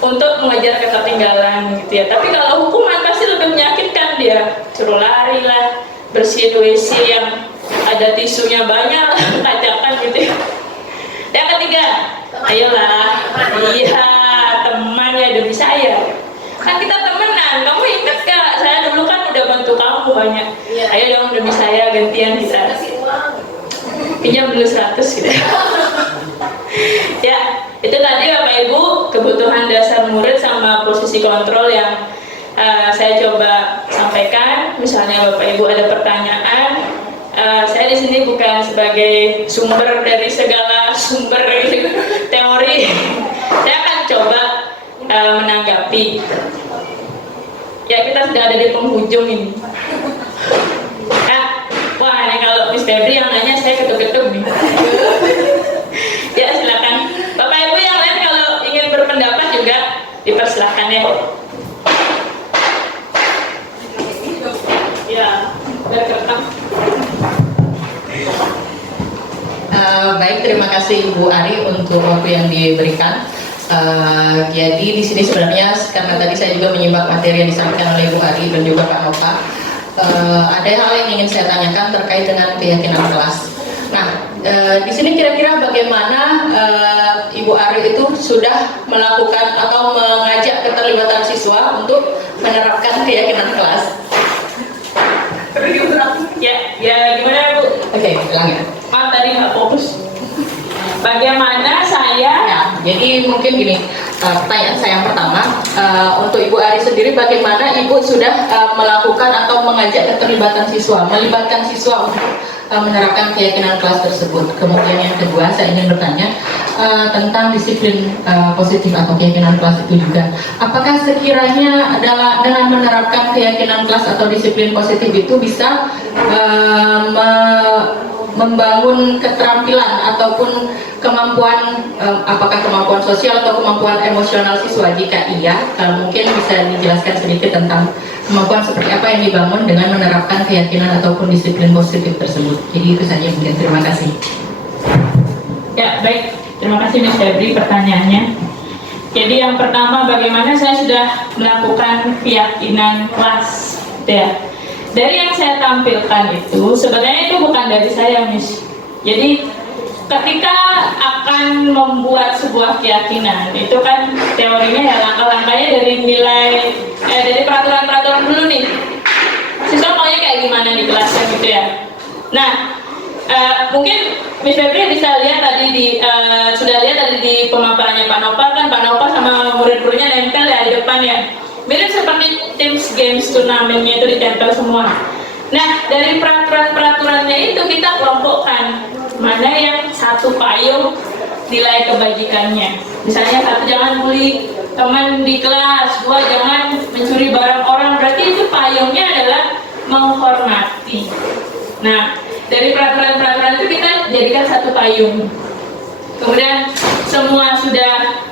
untuk mengejar ketertinggalan gitu ya. Tapi kalau hukuman pasti lebih menyakitkan, dia suruh lari lah, bersihin WC yang ada tisunya banyak, kacakan gitu ya. Yang ketiga, ayolah, iya teman ya demi saya. Kan kita temenan, kamu ingat gak? Saya dulu kan udah bantu kamu banyak. Ayo dong demi saya gantian kita. Pinjam dulu 100 gitu. Ya, itu tadi Bapak Ibu kebutuhan dasar murid sama posisi kontrol yang saya coba sampaikan. Misalnya Bapak Ibu ada pertanyaan, saya di sini bukan sebagai sumber dari segala sumber teori. Saya akan coba menanggapi. Ya, kita sudah ada di penghujung ini. Wah, ini kalau Miss Febri yang nanya saya ketuk-ketuk nih. Ya, silakan. Bapak Ibu yang lain kalau ingin berpendapat juga dipersilahkan ya. Ya, berkerekam. Baik, terima kasih Ibu Ari untuk waktu yang diberikan. Jadi di sini sebenarnya karena tadi saya juga menyimak materi yang disampaikan oleh Ibu Ari dan juga Pak Nova, ada hal yang ingin saya tanyakan terkait dengan keyakinan kelas. Nah, di sini kira-kira bagaimana Ibu Ari itu sudah melakukan atau mengajak keterlibatan siswa untuk menerapkan keyakinan kelas? Ya gimana Bu? Oke, ulang ya. Tadi nggak fokus. Bagaimana saya? Ya, jadi mungkin gini, pertanyaan saya yang pertama, untuk Ibu Ari sendiri, bagaimana Ibu sudah melakukan atau mengajak keterlibatan siswa, melibatkan siswa untuk menerapkan keyakinan kelas tersebut? Kemudian yang kedua, saya ingin bertanya tentang disiplin positif atau keyakinan kelas itu juga. Apakah sekiranya dengan menerapkan keyakinan kelas atau disiplin positif itu bisa membangun keterampilan ataupun kemampuan, apakah kemampuan sosial atau kemampuan emosional siswa? Jika iya, mungkin bisa dijelaskan sedikit tentang kemampuan seperti apa yang dibangun dengan menerapkan keyakinan ataupun disiplin positif tersebut. Jadi itu saja mungkin. Terima kasih. Ya, baik. Terima kasih Ms. Febri pertanyaannya. Jadi yang pertama, bagaimana saya sudah melakukan keyakinan kelas, ya. Dari yang saya tampilkan itu, sebenarnya itu bukan dari saya, Miss. Jadi ketika akan membuat sebuah keyakinan, itu kan teorinya ya langkah-langkahnya dari dari peraturan-peraturan dulu nih. Siswa maunya kayak gimana di kelasnya gitu ya. Nah, mungkin Miss Febri bisa lihat tadi sudah lihat tadi di pemaparannya Pak Nopal, kan Pak Nopal sama murid-muridnya nempel ya di depan ya. Mirip seperti Teams Games turnamennya itu ditempel semua. Nah, dari peraturan-peraturannya itu kita kelompokkan mana yang satu payung nilai kebajikannya. Misalnya 1, jangan bully teman di kelas, 2, jangan mencuri barang orang. Berarti itu payungnya adalah menghormati. Nah, dari peraturan-peraturan itu kita jadikan satu payung. Kemudian semua sudah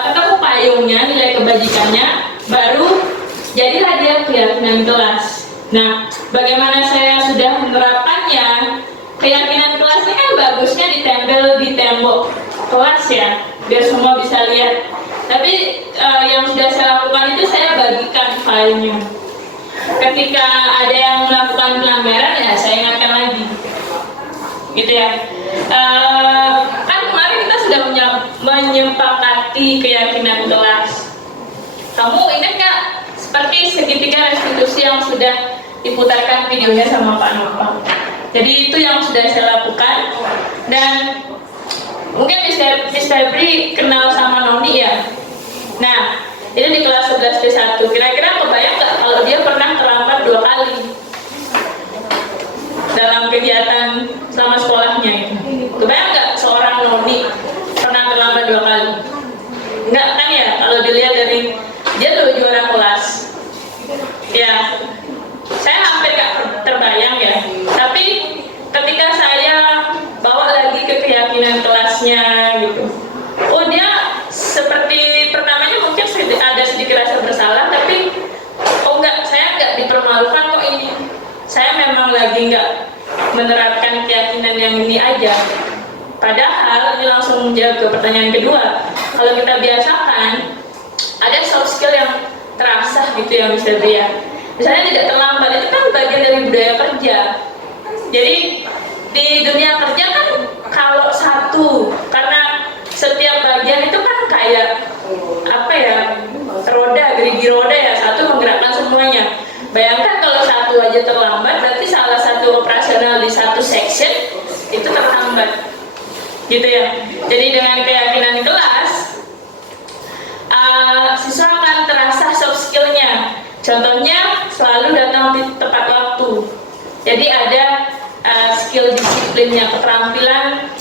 ketemu payungnya, nilai kebajikannya, baru jadilah dia keyakinan kelas. Nah, bagaimana saya sudah menerapkannya? Keyakinan kelas ini kan bagusnya ditempel di tembok kelas ya, biar semua bisa lihat. Tapi yang sudah saya lakukan itu saya bagikan filenya. Ketika ada yang melakukan pelanggaran ya saya ingatkan lagi, gitu ya. Kan kemarin kita sudah menyepakati keyakinan kelas. Kamu ingat nggak seperti segitiga restitusi yang sudah diputarkan videonya sama Pak Nopal? Jadi itu yang sudah saya lakukan. Dan mungkin Miss Febri kenal sama Noni ya. Nah, ini di kelas 11 D1. Kira-kira kebayang nggak kalau dia pernah terlambat 2 kali dalam kegiatan selama sekolahnya itu? Kebayang nggak seorang Noni pernah terlambat 2 kali? Enggak kan ya? Kalau dilihat dari dia tuh juara kelas. Ya, saya hampir gak terbayang ya. Tapi ketika saya bawa lagi ke keyakinan kelasnya gitu, oh dia seperti pertamanya mungkin ada sedikit rasa bersalah, tapi oh enggak, saya enggak dipermalukan kok ini. Saya memang lagi enggak menerapkan keyakinan yang ini aja. Padahal ini langsung menjawab ke pertanyaan kedua. Kalau kita biasakan, ada soft skill yang terasah gitu ya bisa dia. Misalnya tidak terlambat, itu kan bagian dari budaya kerja. Jadi di dunia kerja kan kalau satu, karena setiap bagian itu kan kayak apa ya, roda, gerigi roda ya, satu menggerakkan semuanya. Bayangkan kalau satu aja terlambat, berarti salah satu operasional di satu section itu terhambat, gitu ya. Jadi dengan keyakinan kelas, siswa akan terasa soft skillnya. Contohnya selalu datang di tepat waktu. Jadi ada skill disiplinnya, keterampilan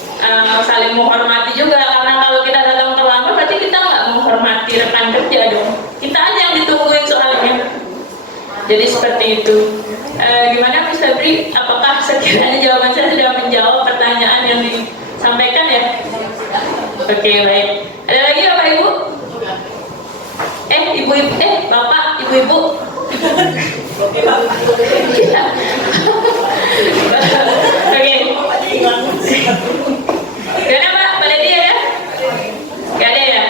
saling menghormati juga. Karena kalau kita datang terlambat berarti kita nggak menghormati rekan kerja dong. Kita aja yang ditungguin soalnya. Jadi seperti itu. Gimana Miss Febri? Apakah sekiranya jawaban saya sudah menjawab pertanyaan yang disampaikan ya? Oke, baik. Ada lagi Bapak Ibu? Ibu-ibu, Bapak, Ibu-ibu. Oke. Gak ada Mbak Lady ya? Gak ada ya?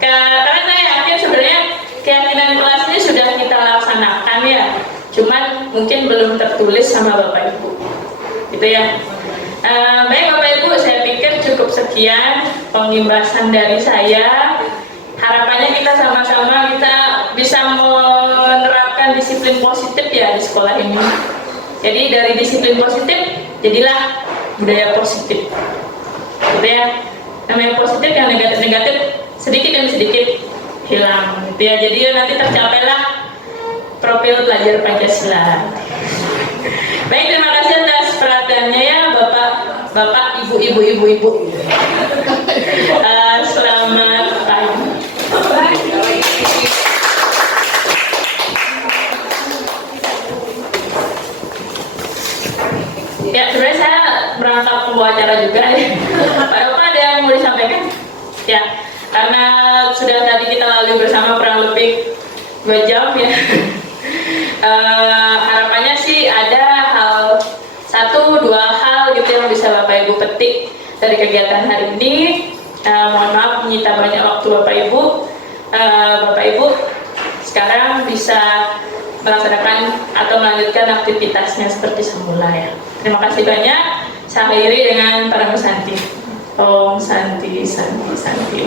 Karena saya yakin sebenarnya keyakinan kelas ini sudah kita laksanakan ya. Cuman mungkin belum tertulis sama Bapak Ibu. Gitu ya. Baik Bapak Ibu, saya pikir cukup sekian pengimbasan dari saya. Harapannya kita sama-sama kita bisa menerapkan disiplin positif ya di sekolah ini. Jadi dari disiplin positif jadilah budaya positif. Gitu ya. Namanya positif, yang negatif-negatif sedikit demi sedikit hilang gitu ya. Jadi nanti tercapailah profil pelajar Pancasila. Baik, terima kasih atas perhatiannya ya Bapak, Ibu. Selamat pagi. Ya, sebenarnya saya berangkat pembawa acara juga ya. Pak Bapak ada yang mau disampaikan? Ya, karena sudah tadi kita lalui bersama kurang lebih 2 jam ya. Harapannya sih ada hal 1-2 hal gitu yang bisa Bapak Ibu petik dari kegiatan hari ini. Mohon maaf menyita banyak waktu Bapak Ibu. Bapak Ibu sekarang bisa melaksanakan atau melanjutkan aktivitasnya seperti semula ya. Terima kasih banyak. Saya akhiri dengan para Santi. Om Santi, Santi, Santi.